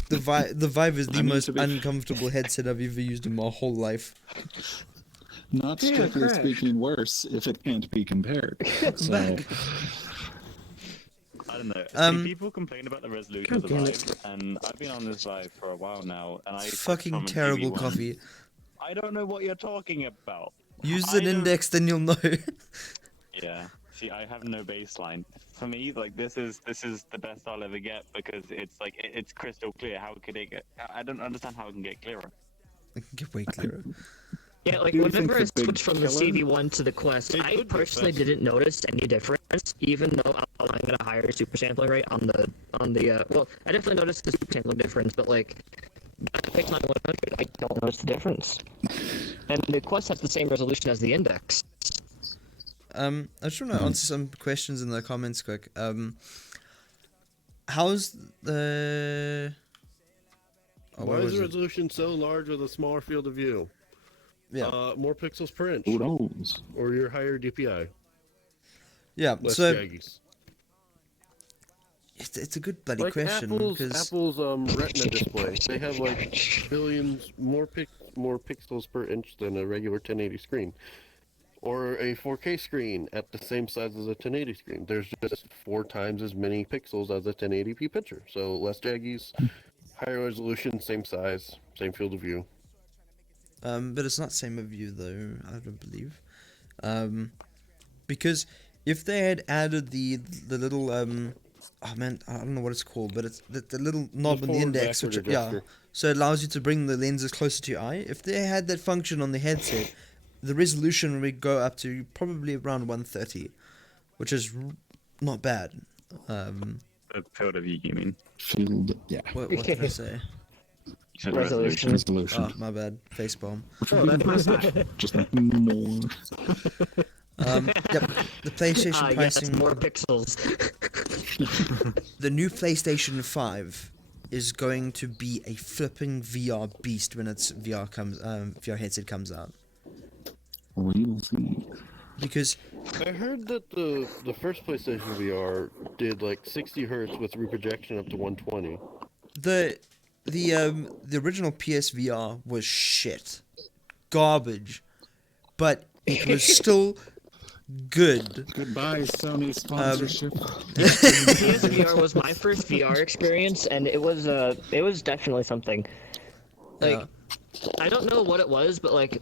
the Vive is the I mean, most to be- uncomfortable headset I've ever used in my whole life. Not Yeah, strictly crash. speaking worse if it can't be compared. So, I don't know. Um, See, people complain about the resolution of the God damn Vive, and I've been on this Vive for a while now, and I Fucking from an terrible EV1. coffee. I don't know what you're talking about. Use I an don't- Index, then you'll know. Yeah. See, I have no baseline. For me, like this is the best I'll ever get because it's like it's crystal clear. How could it get? I don't understand how it can get clearer. I can get way clearer. Yeah, like do you think whenever I the big switched from the killer- CV1 to the Quest, It I could be personally faster. didn't notice any difference, even though I was at a higher super sampling rate on the well, I definitely noticed the super sampling difference, but like I picked my 100, I don't notice the difference. And the Quest has the same resolution as the Index. I just want to answer some questions in the comments quick. How's the... Oh, Why where is was the it? resolution so large with a smaller field of view? Yeah. More pixels per inch, who knows? or your higher DPI, Yeah, less so jaggies. it's a good bloody Like question, Apple's because... Retina display, they have like billions more pixels per inch than a regular 1080 screen, or a 4K screen at the same size as a 1080 screen. There's just 4 times as many pixels as a 1080p picture, so less jaggies, higher resolution, same size, same field of view. But it's not same of view though, I don't believe. Because if they had added the little oh man, I don't know what it's called, but it's the little knob on the forward index, which backward yeah, adjuster. so it allows you to bring the lenses closer to your eye. If they had that function on the headset, the resolution would go up to probably around 130, which is not bad. The field of view, you mean? Field, yeah. What did I say? You said Resolution. Resolution. Oh, my bad. Facepalm. Just like more. Yep. The PlayStation Ah, yes, pricing. more pixels. The new PlayStation 5 is going to be a flipping VR beast when its VR headset comes out. We'll see. Because I heard that the first PlayStation VR did like 60 hertz with reprojection up to 120. the original PSVR was shit, garbage, but it was still good. Goodbye, Sony sponsorship. PSVR was my first VR experience, and it was definitely something. Like, Yeah. I don't know what it was, but like,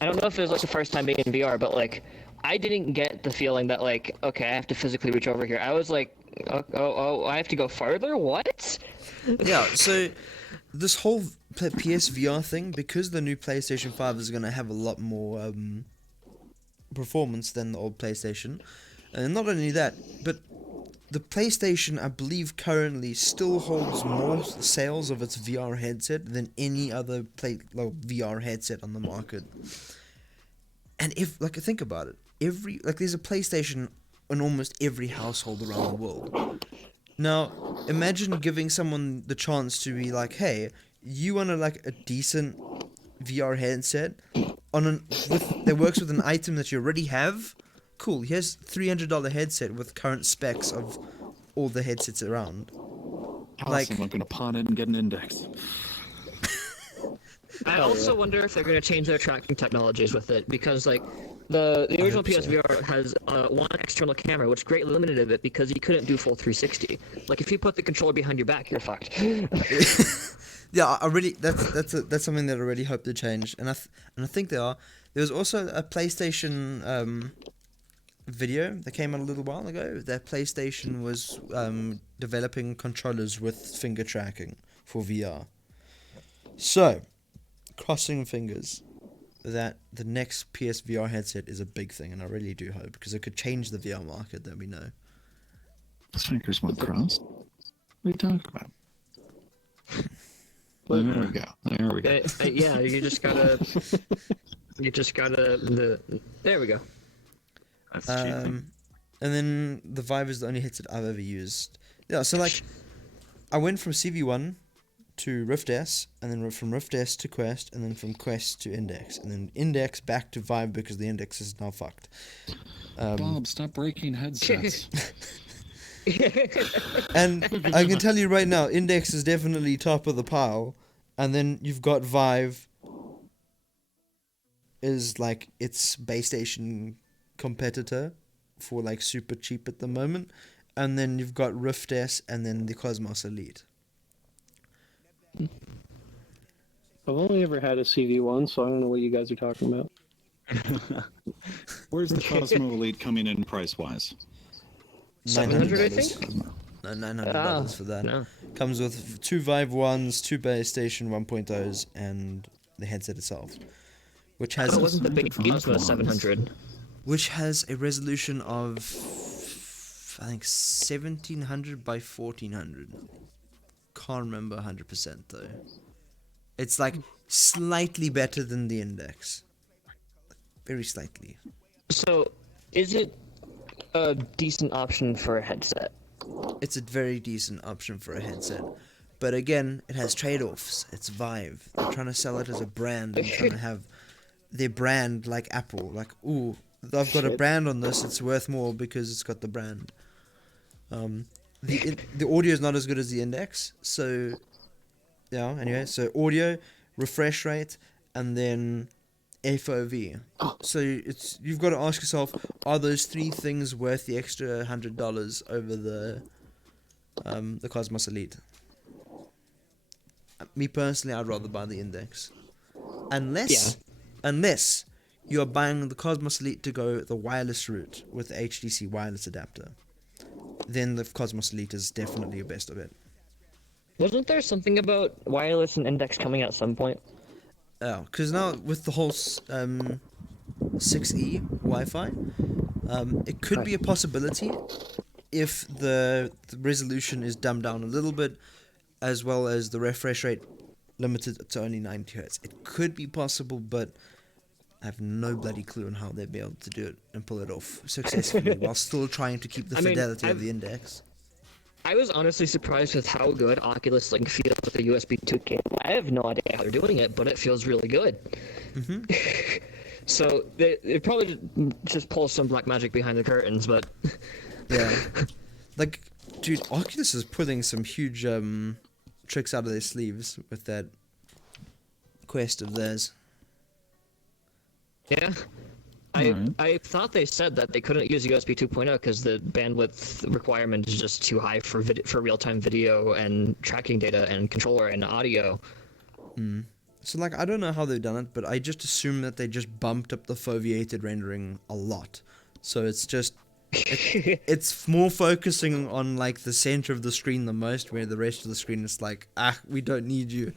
I don't know if it was like the first time being in VR, but like, I didn't get the feeling that like, okay, I have to physically reach over here. I was like, oh, I have to go farther? What? Yeah, so this whole PSVR thing, because the new PlayStation 5 is going to have a lot more performance than the old PlayStation, and not only that, but the PlayStation, I believe, currently still holds more sales of its VR headset than any other VR headset on the market. And if, like, think about it, there's a PlayStation in almost every household around the world. Now, imagine giving someone the chance to be like, hey, you want a decent VR headset that works with an item that you already have? Cool, here's $300 headset with current specs of all the headsets around. Awesome, I'm gonna pawn it and get an index. I also wonder if they're going to change their tracking technologies with it, because like the original PSVR has one external camera, which greatly limited it because you couldn't do full 360. Like if you put the controller behind your back, you're fucked. Yeah, that's something that I really hope to change, and I think they are. There was also a PlayStation video that came out a little while ago that PlayStation was developing controllers with finger tracking for VR. So, crossing fingers that the next PSVR headset is a big thing, and I really do hope, because it could change the VR market that we know. Fingers went crossed. What are you talking about? There we go. There we go. Yeah, you just gotta. There we go. That's cheating. And then the Vive is the only headset I've ever used. Yeah, so like, I went from CV1 to Rift S, and then from Rift S to Quest, and then from Quest to Index, and then Index back to Vive because the Index is now fucked. Bob, stop breaking headsets. And I can tell you right now, Index is definitely top of the pile, and then you've got Vive is like its base station competitor for like super cheap at the moment, and then you've got Rift S and then the Cosmos Elite. I've only ever had a CV1, so I don't know what you guys are talking about. Where's the Cosmo Elite coming in price-wise? 700, I think. No, $900 for that. No. Comes with 2 Vive 1s, 2 base station 1.0s, and the headset itself, which has It wasn't the big Cosmo 700. which has a resolution of I think 1700 by 1400. Can't remember 100% though. It's like slightly better than the Index, very slightly. So, is it a decent option for a headset? It's a very decent option for a headset, but again, it has trade-offs. It's Vive. They're trying to sell it as a brand and trying to have their brand like Apple. Like, ooh, I've got a brand on this. It's worth more because it's got the brand. The audio is not as good as the Index, so yeah. Anyway, so audio, refresh rate, and then FOV. So you've got to ask yourself: are those 3 things worth the extra $100 over the Cosmos Elite? Me personally, I'd rather buy the Index, unless you are buying the Cosmos Elite to go the wireless route with the HTC wireless adapter. Then the Cosmos Elite is definitely your best of it. Wasn't there something about wireless and Index coming at some point? Oh, because now with the whole 6E Wi-Fi, it could be a possibility if the resolution is dumbed down a little bit, as well as the refresh rate limited to only 90 Hz. It could be possible, but I have no bloody clue on how they'd be able to do it and pull it off successfully while still trying to keep the fidelity of the Index. I was honestly surprised with how good Oculus Link feels with the USB 2 cable. I have no idea how they're doing it, but it feels really good. Mm-hmm. So they probably just pull some black magic behind the curtains, but Yeah. Like, dude, Oculus is putting some huge tricks out of their sleeves with that quest of theirs. Yeah. I thought they said that they couldn't use USB 2.0 because the bandwidth requirement is just too high for real-time video and tracking data and controller and audio. So, like, I don't know how they've done it, but I just assume that they just bumped up the foveated rendering a lot. So it's just... it's more focusing on, like, the center of the screen the most, where the rest of the screen is like, we don't need you.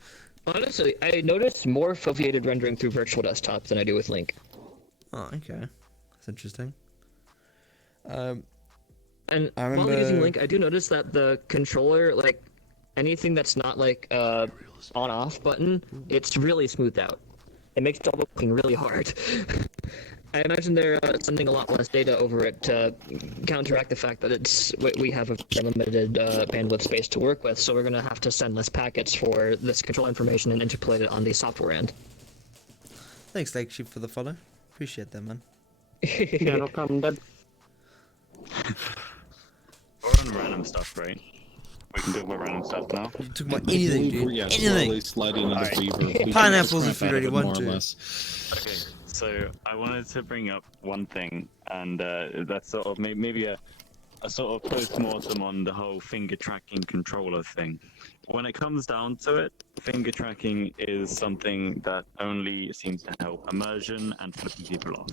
Honestly, I noticed more foveated rendering through virtual desktop than I do with Link. Oh, okay. That's interesting. And I while remember... using Link, I do notice that the controller, like, anything that's not, like, on-off button, it's really smoothed out. It makes double-clicking really hard. I imagine they're sending a lot less data over it to counteract the fact that we have a limited bandwidth space to work with, so we're going to have to send less packets for this control information and interpolate it on the software end. Thanks, Lake Sheep, for the follow. Appreciate that, man. Yeah, no problem, Dad. We're on random stuff, right? We can talk about random stuff now. Talk about anything, dude. Yeah, Anything. slowly sliding into Alright. Reverb. Pineapples if you really want to. Okay, so I wanted to bring up one thing, and that's sort of maybe a sort of post-mortem on the whole finger tracking controller thing. When it comes down to it, finger tracking is something that only seems to help immersion and flipping people off.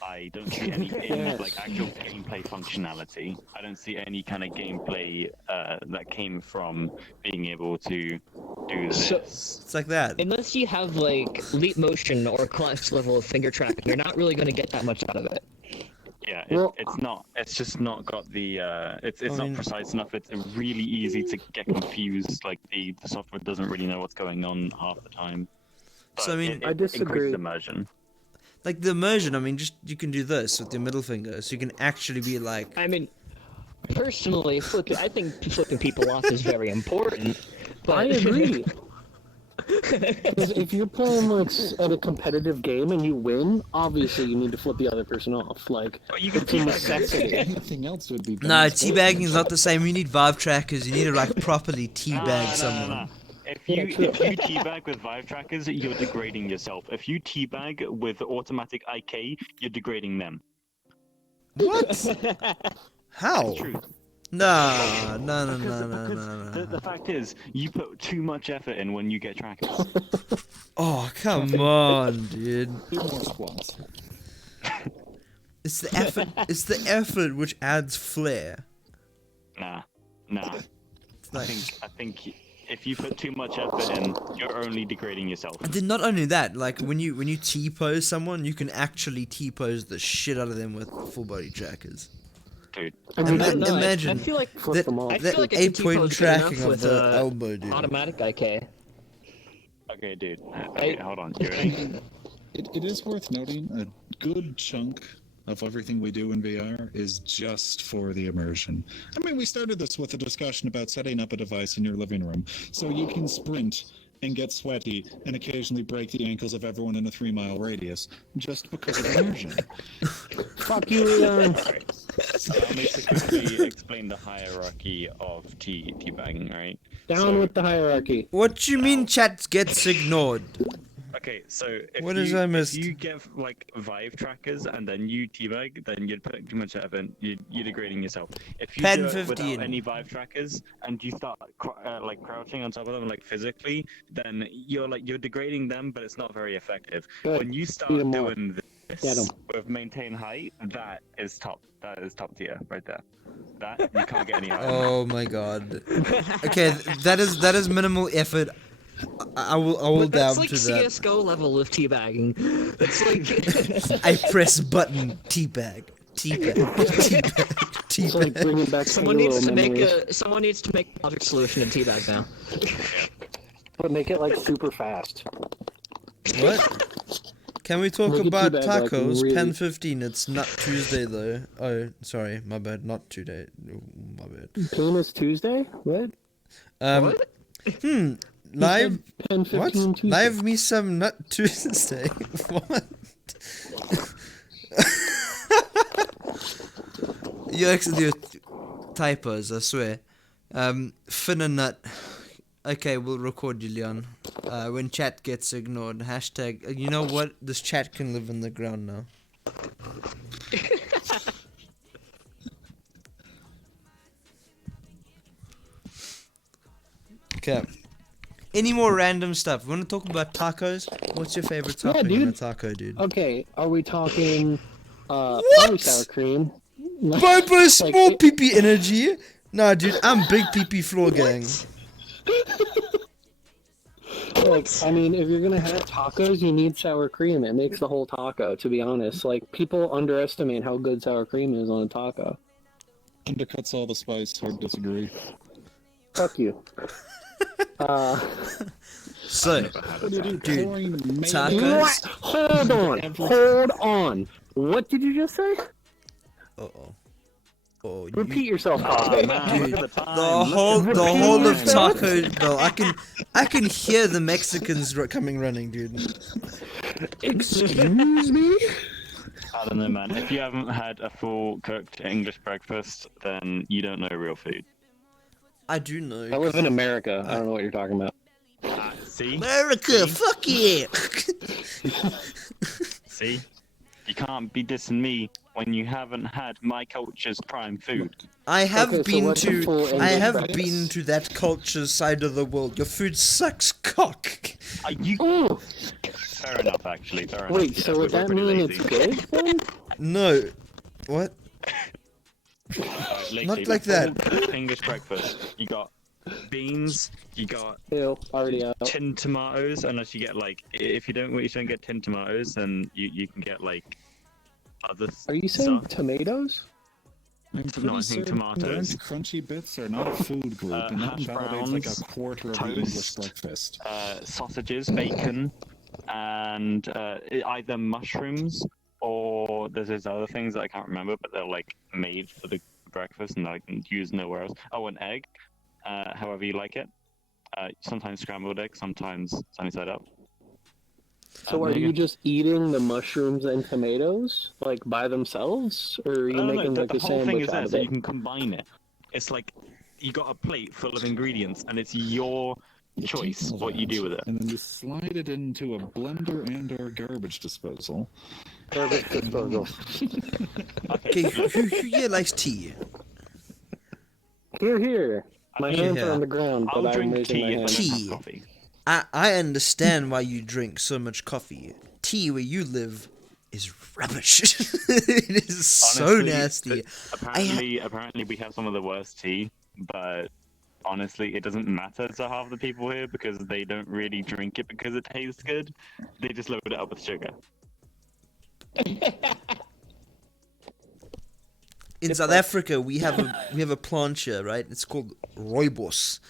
I don't see any like actual gameplay functionality. I don't see any kind of gameplay that came from being able to do this. So, It's like that. unless you have, like, leap motion or class level of finger tracking, you're not really going to get that much out of it. Yeah, Well- it's not. It's just not got the. It's I not mean- precise enough. It's really easy to get confused. Like the software doesn't really know what's going on half the time. So, I mean, it I disagree. increases immersion. Like the immersion, I mean, just you can do this with your middle finger, so you can actually be like, I mean, personally, I think flipping people off is very important. But I agree. 'Cause if you're playing like at a competitive game and you win, obviously you need to flip the other person off. Like But you can it's a teabag necessity. Anything else would be no, bad. teabagging is not the same. You need vibe trackers. You need to like properly teabag someone. If you teabag with Vive trackers, you're degrading yourself. If you teabag with automatic IK, you're degrading them. What? How? True. No. The fact is, you put too much effort in when you get trackers. Oh, come on, dude. Do more squats. It's the effort. It's the effort which adds flair. Nah. It's like, I think if you put too much effort in, you're only degrading yourself. and then not only that, like when you T-pose someone, you can actually T-pose the shit out of them with full body trackers. Dude. I mean, no, I Imagine feel like flip that, them off. I that feel like I can 8-point T-pose good tracking enough of with, the elbow, dude. automatic IK. Okay, dude. Okay, hold on. You ready? It is worth noting a good chunk of everything we do in VR is just for the immersion. I mean, we started this with a discussion about setting up a device in your living room so you can sprint and get sweaty and occasionally break the ankles of everyone in a 3-mile radius just because of immersion. Fuck you, Leon. Alright. Allow me to quickly explain the hierarchy of teabagging, right? Down with the hierarchy. What you mean chat gets ignored? Okay, so if What you, is I missed? if you get like Vive trackers and then you teabag, then you'd put too much effort. You're degrading yourself. If you Pen do it 15. without any Vive trackers and you start like crouching on top of them like physically, then you're degrading them, but it's not very effective. Good. When you Beat start 'em all. doing Get this 'em. with maintain height, that is top. That is top tier right there. That you can't get any higher. Oh my god. Okay, that is minimal effort. I will But that's down like to that. CS:GO level of teabagging. That's like I press button teabag. Teabag. Teabag. It's like Teabag. bringing back someone Halo needs to make memories. someone needs to make a logic solution in teabag now. But make it like super fast. What? Can we talk Make it about teabag, like, tacos? really- Pen 15. It's not Tuesday though. Oh, sorry, my bad. Not today. My bad. Penis Tuesday? What? What? Live. Pen What? 15 Tuesday. Live me some nut Tuesday. What? You actually do typos, I swear. Finna nut. Okay, we'll record you, Leon. When chat gets ignored, hashtag. You know what? This chat can live in the ground now. Okay. Any more random stuff? We want to talk about tacos? What's your favorite Yeah, topping in a dude. taco, dude? Okay, are we talking probably sour cream? Bobo small it- PP energy? Nah, dude, I'm big PP floor gang. Like, I mean, if you're gonna have tacos, you need sour cream. It makes the whole taco, to be honest. Like, people underestimate how good sour cream is on a taco. Undercuts all the spice. Hard to disagree. Fuck you. So, Dude, tacos. Hold on. What did you just say? Uh-oh. Oh, Repeat yourself, Cosmo. dude, the whole of Taco Bell. I can hear the Mexicans coming running, dude. Excuse me? I don't know, man. If you haven't had a full cooked English breakfast, then you don't know real food. I do know. I live in America. I don't know what you're talking about. See? America, fuck yeah! See? You can't be dissing me when you haven't had my culture's prime food. I have Okay, so been what's the full to. I English have breakfast? been to that culture side of the world. Your food sucks cock. Are you? Ooh. Fair enough, actually. Fair enough. Wait, so we're would that pretty mean lazy. it's good then? No. What? Literally, Not like the that. full cooked English breakfast. You got beans. You got Ew, already out. tinned tomatoes. Unless you get like, if you don't get tinned tomatoes, then you can get like other. Are you saying stuff. tomatoes? I'm pretty No, I think certain tomatoes. that Crunchy bits are not a food group, and that hash validates like browns, a quarter of the English toast, breakfast. sausages, bacon, and either mushrooms or there's these other things that I can't remember, but they're like made for the breakfast and I can use nowhere else. Oh, an egg, however you like it. Sometimes scrambled egg, sometimes sunny side up. So are you just eating the mushrooms and tomatoes, like, by themselves? Or are you making, like, the a whole thing sandwich is out there, of so it? you can combine it. It's like you got a plate full of ingredients, and it's your You choice take all what you that, do with it. and then you slide it into a blender and/or garbage disposal. Garbage disposal. Okay, who here likes tea? Here, here. My mean, hands yeah. are on the ground, but I'll I'm drink raising my tea if I hand. don't Tea. have coffee. I understand why you drink so much coffee. Tea where you live is rubbish. It is so Honestly, nasty. Apparently, we have some of the worst tea, but honestly, it doesn't matter to half the people here because they don't really drink it because it tastes good. They just load it up with sugar. In South Africa, we have a plant here, right? It's called rooibos.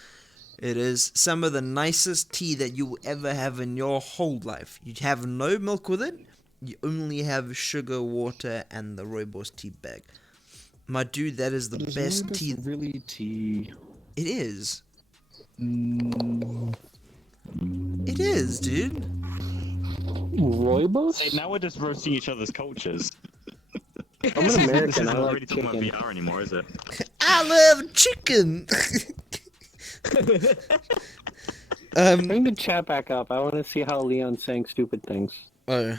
It is some of the nicest tea that you will ever have in your whole life. You have no milk with it. You only have sugar, water, and the rooibos tea bag. My dude, that is the Is best rooibos tea. really tea? It is. Mm, It is, dude. Rooibos? See, now we're just roasting each other's cultures. I'm an This American. I isn't like really talking about chicken. VR anymore, is it? I love chicken. Bring the chat back up. I want to see how Leon's saying stupid things. Oh,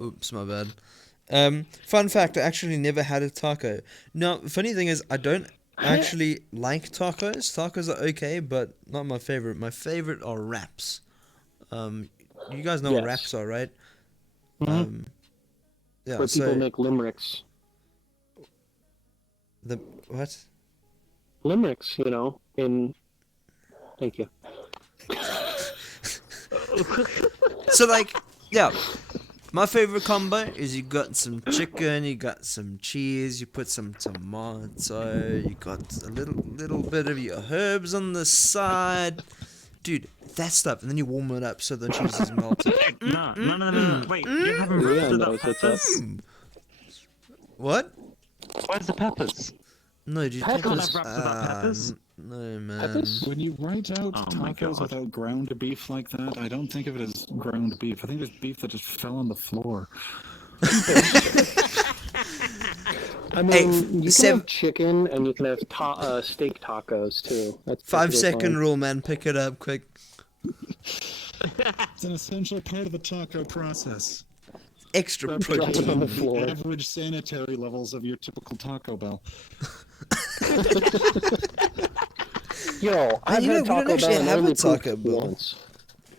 oops, my bad. Fun fact: I actually never had a taco. Now, funny thing is, I don't actually like tacos. Tacos are okay, but not my favorite. My favorite are wraps. You guys know what Yes. wraps are, right? Mhm. Yeah. Where people So make limericks. the what? Limericks, you know, in... Thank you. So like, yeah. My favorite combo is you got some chicken, you got some cheese, you put some tomato, you got a little bit of your herbs on the side. Dude, that stuff, and then you warm it up so the cheese is melted. No. Wait, you haven't Leon roasted the knows what's up. peppers? What? Where's the peppers? No, dude, Peppers. Can't have wraps without peppers? No, man. Peppers? when you write out Oh my tacos God. without ground beef like that, I don't think of it as ground beef. I think it's beef that just fell on the floor. I mean, Hey, you can Sev- have chicken and you can have steak tacos too. That's 5 perfectly second fine. rule, man. Pick it up quick. It's an essential part of the taco process. Extra Drop it on protein. the floor. Average sanitary levels of your typical Taco Bell. Yo, I've you know, had we don't Taco actually Bell and have a only Taco pooped Bell. once.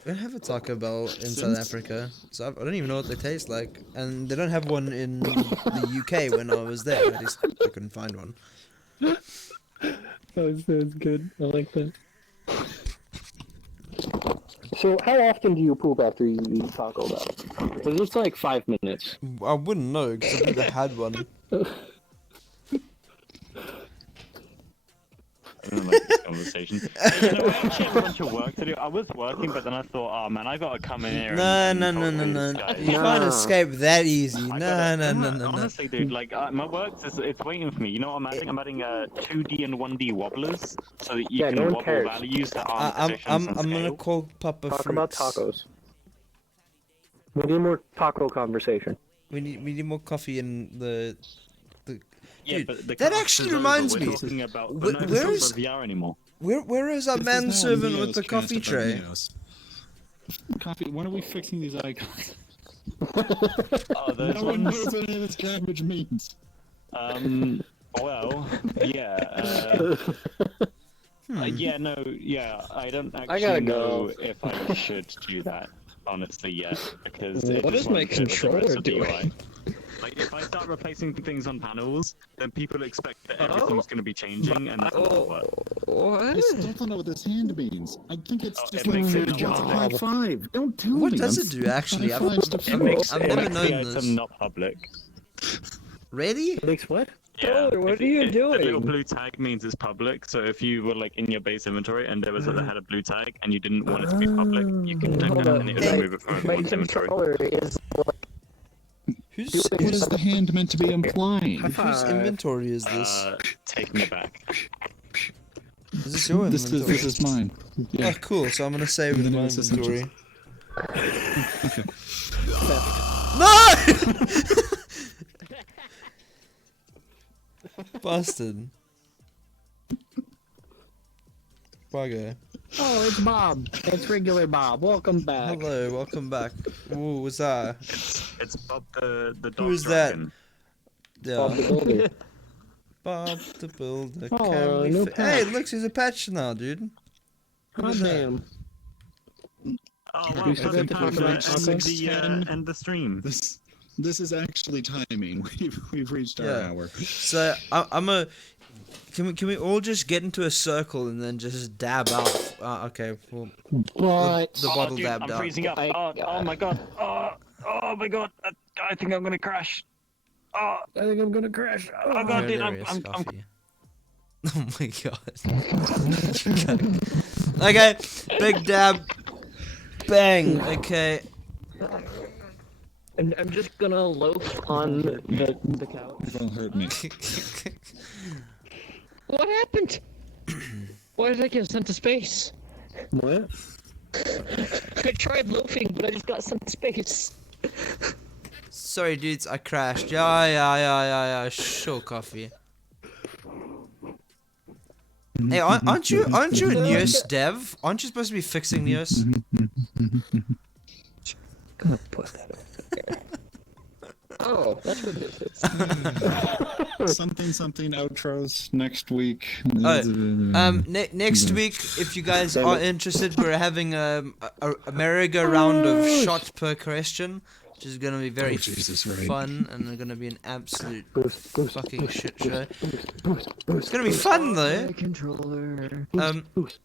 We don't have a Taco Bell in South Africa, so I don't even know what they taste like. And they don't have one in the UK when I was there. At least I couldn't find one. That's good. I like that. So, how often do you poop after you eat Taco Bell? Because it's like 5 minutes. I wouldn't know because I've never had one. I don't like this conversation. You know, I actually have a bunch of work to do. I was working, but then I thought, oh man, I gotta come in here. No. and talk to these You guys. can't Nah. escape that easy. I No. gotta- Honestly, dude, like my work is it's waiting for me. You know what I'm adding? I'm adding 2D and 1D wobblers so that you Yeah, can no one wobble cares. values that aren't I'm positions and gonna scale. call Papa Talk Fruits. about tacos. We need more taco conversation. We need more coffee in the. Yeah, Dude, but the that cast actually is over. reminds We're me. talking about, Wh- but no, where it's is- not VR anymore. Where is our This is now a manservant with the NeosCast coffee about tray? Neos. Coffee. When are we fixing these icons? Oh, those No one ones. knows what this garbage means. Well, yeah. Yeah, no, yeah. I don't I actually gotta know go. if I should do that, honestly, yet, because it What just is my won't fit with the rest controller of the UI. doing? Like, if I start replacing things on panels, then people expect that everything's going to be changing, and that's not Oh, what. I what? still don't know what this hand means. I think it's Oh, just it like makes it it's a not high public. five. Don't tell What me. does I'm it do actually? high fives to I've folks. never It makes the known item this. not public. Really? It makes what? Yeah. What if are you The little doing? blue tag means it's public, so if you were like in your base inventory and there was had a blue tag and you didn't want it to be public, you can click Hold that on. and it would Hey, remove it from My everyone's inventory. controller is Whose What is the hand meant to be implying? whose inventory is this? Taking it back. Is this your This inventory? is mine. Yeah. Oh, cool. So I'm gonna save it in The my newest essentials. inventory. No! Busted. Bugger. Oh, it's Bob. It's regular Bob. Welcome back. Hello, welcome back. Ooh, what's that? It's Bob the dog Who is that? dragon. Bob the Yeah. Builder. Bob the Builder. Oh, Can we new Hey, patch. look, he's a patch now, dude. Oh, damn. Oh, You wow, forgot perfect to time talk to about end the stream. This is actually timing. We've reached our Yeah. hour. So I'm a. Can we all just get into a circle and then just dab out? Okay, well, But the bottle dude, dabbed I'm out. freezing up. Oh my god. Oh my god. I think I'm gonna crash. Oh, I think I'm gonna crash. oh god, dude, Hilarious I'm coffee. Oh my god. Okay, big dab. Bang. Okay. I'm just gonna loaf on the couch. Don't hurt me. What happened? Why did I get sent to space? What? I tried loafing, but I just got sent to space. Sorry, dudes, I crashed. Yeah. Sure, coffee. Hey, aren't you a Neos dev? Aren't you supposed to be fixing Neos? Gonna put that over there. Oh, that's what this is. Something outros next week. Next week, if you guys are interested, we're having a merry-go-round of shot per question, which is gonna be very Jesus, right. fun and gonna be an absolute Boost, fucking shit show. boost, It's gonna be fun though. My controller. boost.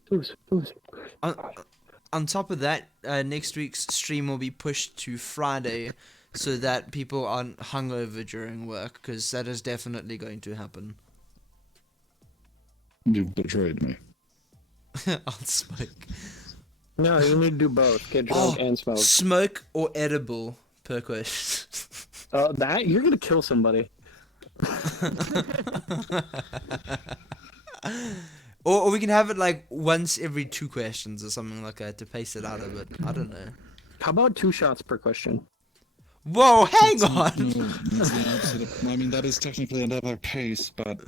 On top of that, next week's stream will be pushed to Friday, so that people aren't hungover during work, because that is definitely going to happen. You've betrayed me. I'll smoke. No, you need to do both. Get drunk and smoke. Smoke or edible per question. That you're gonna kill somebody. Or we can have it like once every 2 questions or something like that to pace it out a bit. I don't know. How about 2 shots per question? Whoa, hang on! No, that's the opposite of, I mean, that is technically another pace, but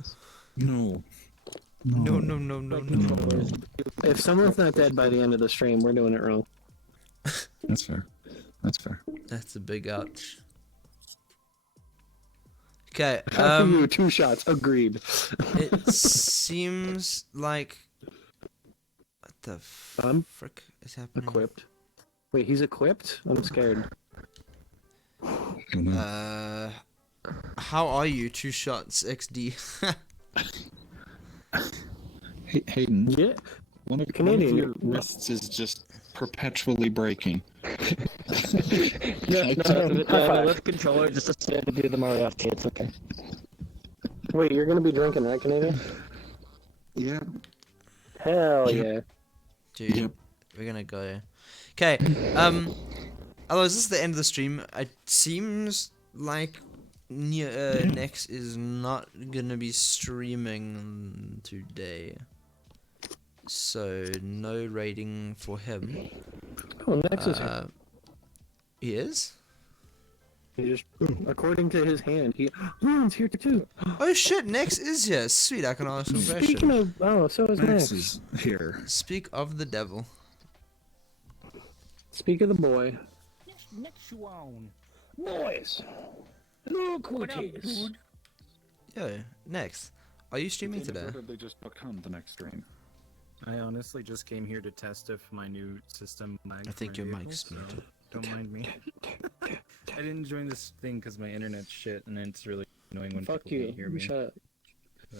no. No, no, no, no, no. If someone's not dead by the end of the stream, we're doing it wrong. That's fair. That's fair. That's a big ouch. Okay, After you, 2 shots. Agreed. it seems like... What the frick is happening? Equipped. Wait, he's equipped? I'm scared. How are you? 2 shots XD. Hayden, Yeah. one of Canadian, your wrists is just perpetually breaking. Yeah, no, With controller, just to stand and do the Mario FT, it's okay. Wait, you're gonna be drinking, right, Canadian? Yeah. Hell Yep. yeah. Dude, Yep. we're gonna go. Okay, otherwise, this is the end of the stream. It seems like Nex is not gonna be streaming today. So, no rating for him. Oh, Nexus. He is? He just, according to his hand, Ron's here too. Oh shit, Nex is here. Sweet, I can ask him a Speaking question. of, so is Max Nex. is here. Speak of the devil. Speak of the boy. Next one. Boys, look what is. Yo, Nex, are you streaming today? They just become the next stream. I honestly just came here to test if my new system lags. I think my your vehicle, mic's so muted. don't mind me. I didn't join this thing because my internet's shit, and it's really annoying when Fuck people you. can't hear me. Shut up. So.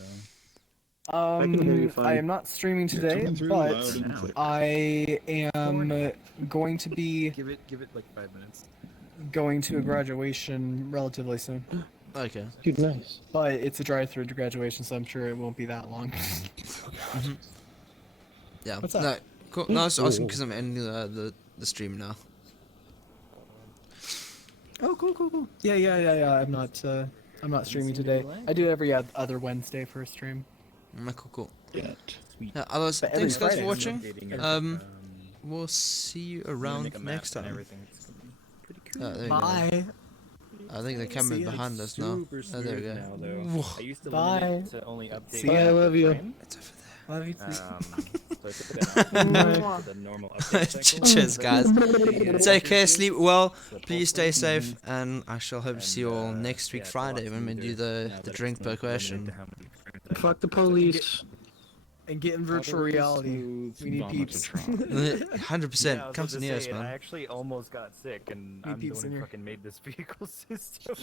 I can hear you fine. I am not streaming today, coming through but loud and clear. I am going to be Give it like 5 minutes. going to a graduation relatively soon. Okay. Dude, nice. But it's a drive-through to graduation, so I'm sure it won't be that long. Yeah. What's up? No, cool. No, I was asking because I'm ending the stream now. Oh, cool. Yeah. I'm not streaming today. I do every other Wednesday for a stream. Cool. Yeah. Yeah, otherwise, But every thanks guys for Friday. watching. Updating it, We'll see you make a around map next and time. everything. It's gonna be pretty cool. There you go. I think the camera's See, behind it's us now. super Oh, there we smooth go. now, though. I used to Bye. limit it to only update. See Bye, I love you. frame. It's over Love you So I took that out to the normal update cycle. Cheers, guys. Then Take care, sleep well. flip Please hopefully. stay safe, and I shall hope to see you all And, next week yeah, it's a Friday lot when we do smoother the now that it's drink per not limited question. to how many frames I Fuck the can police. And get in virtual reality. We need peeps. 100%. Come to Neos, I man. actually almost got sick, and We I'm the peeps one in who here. fucking made this vehicle system.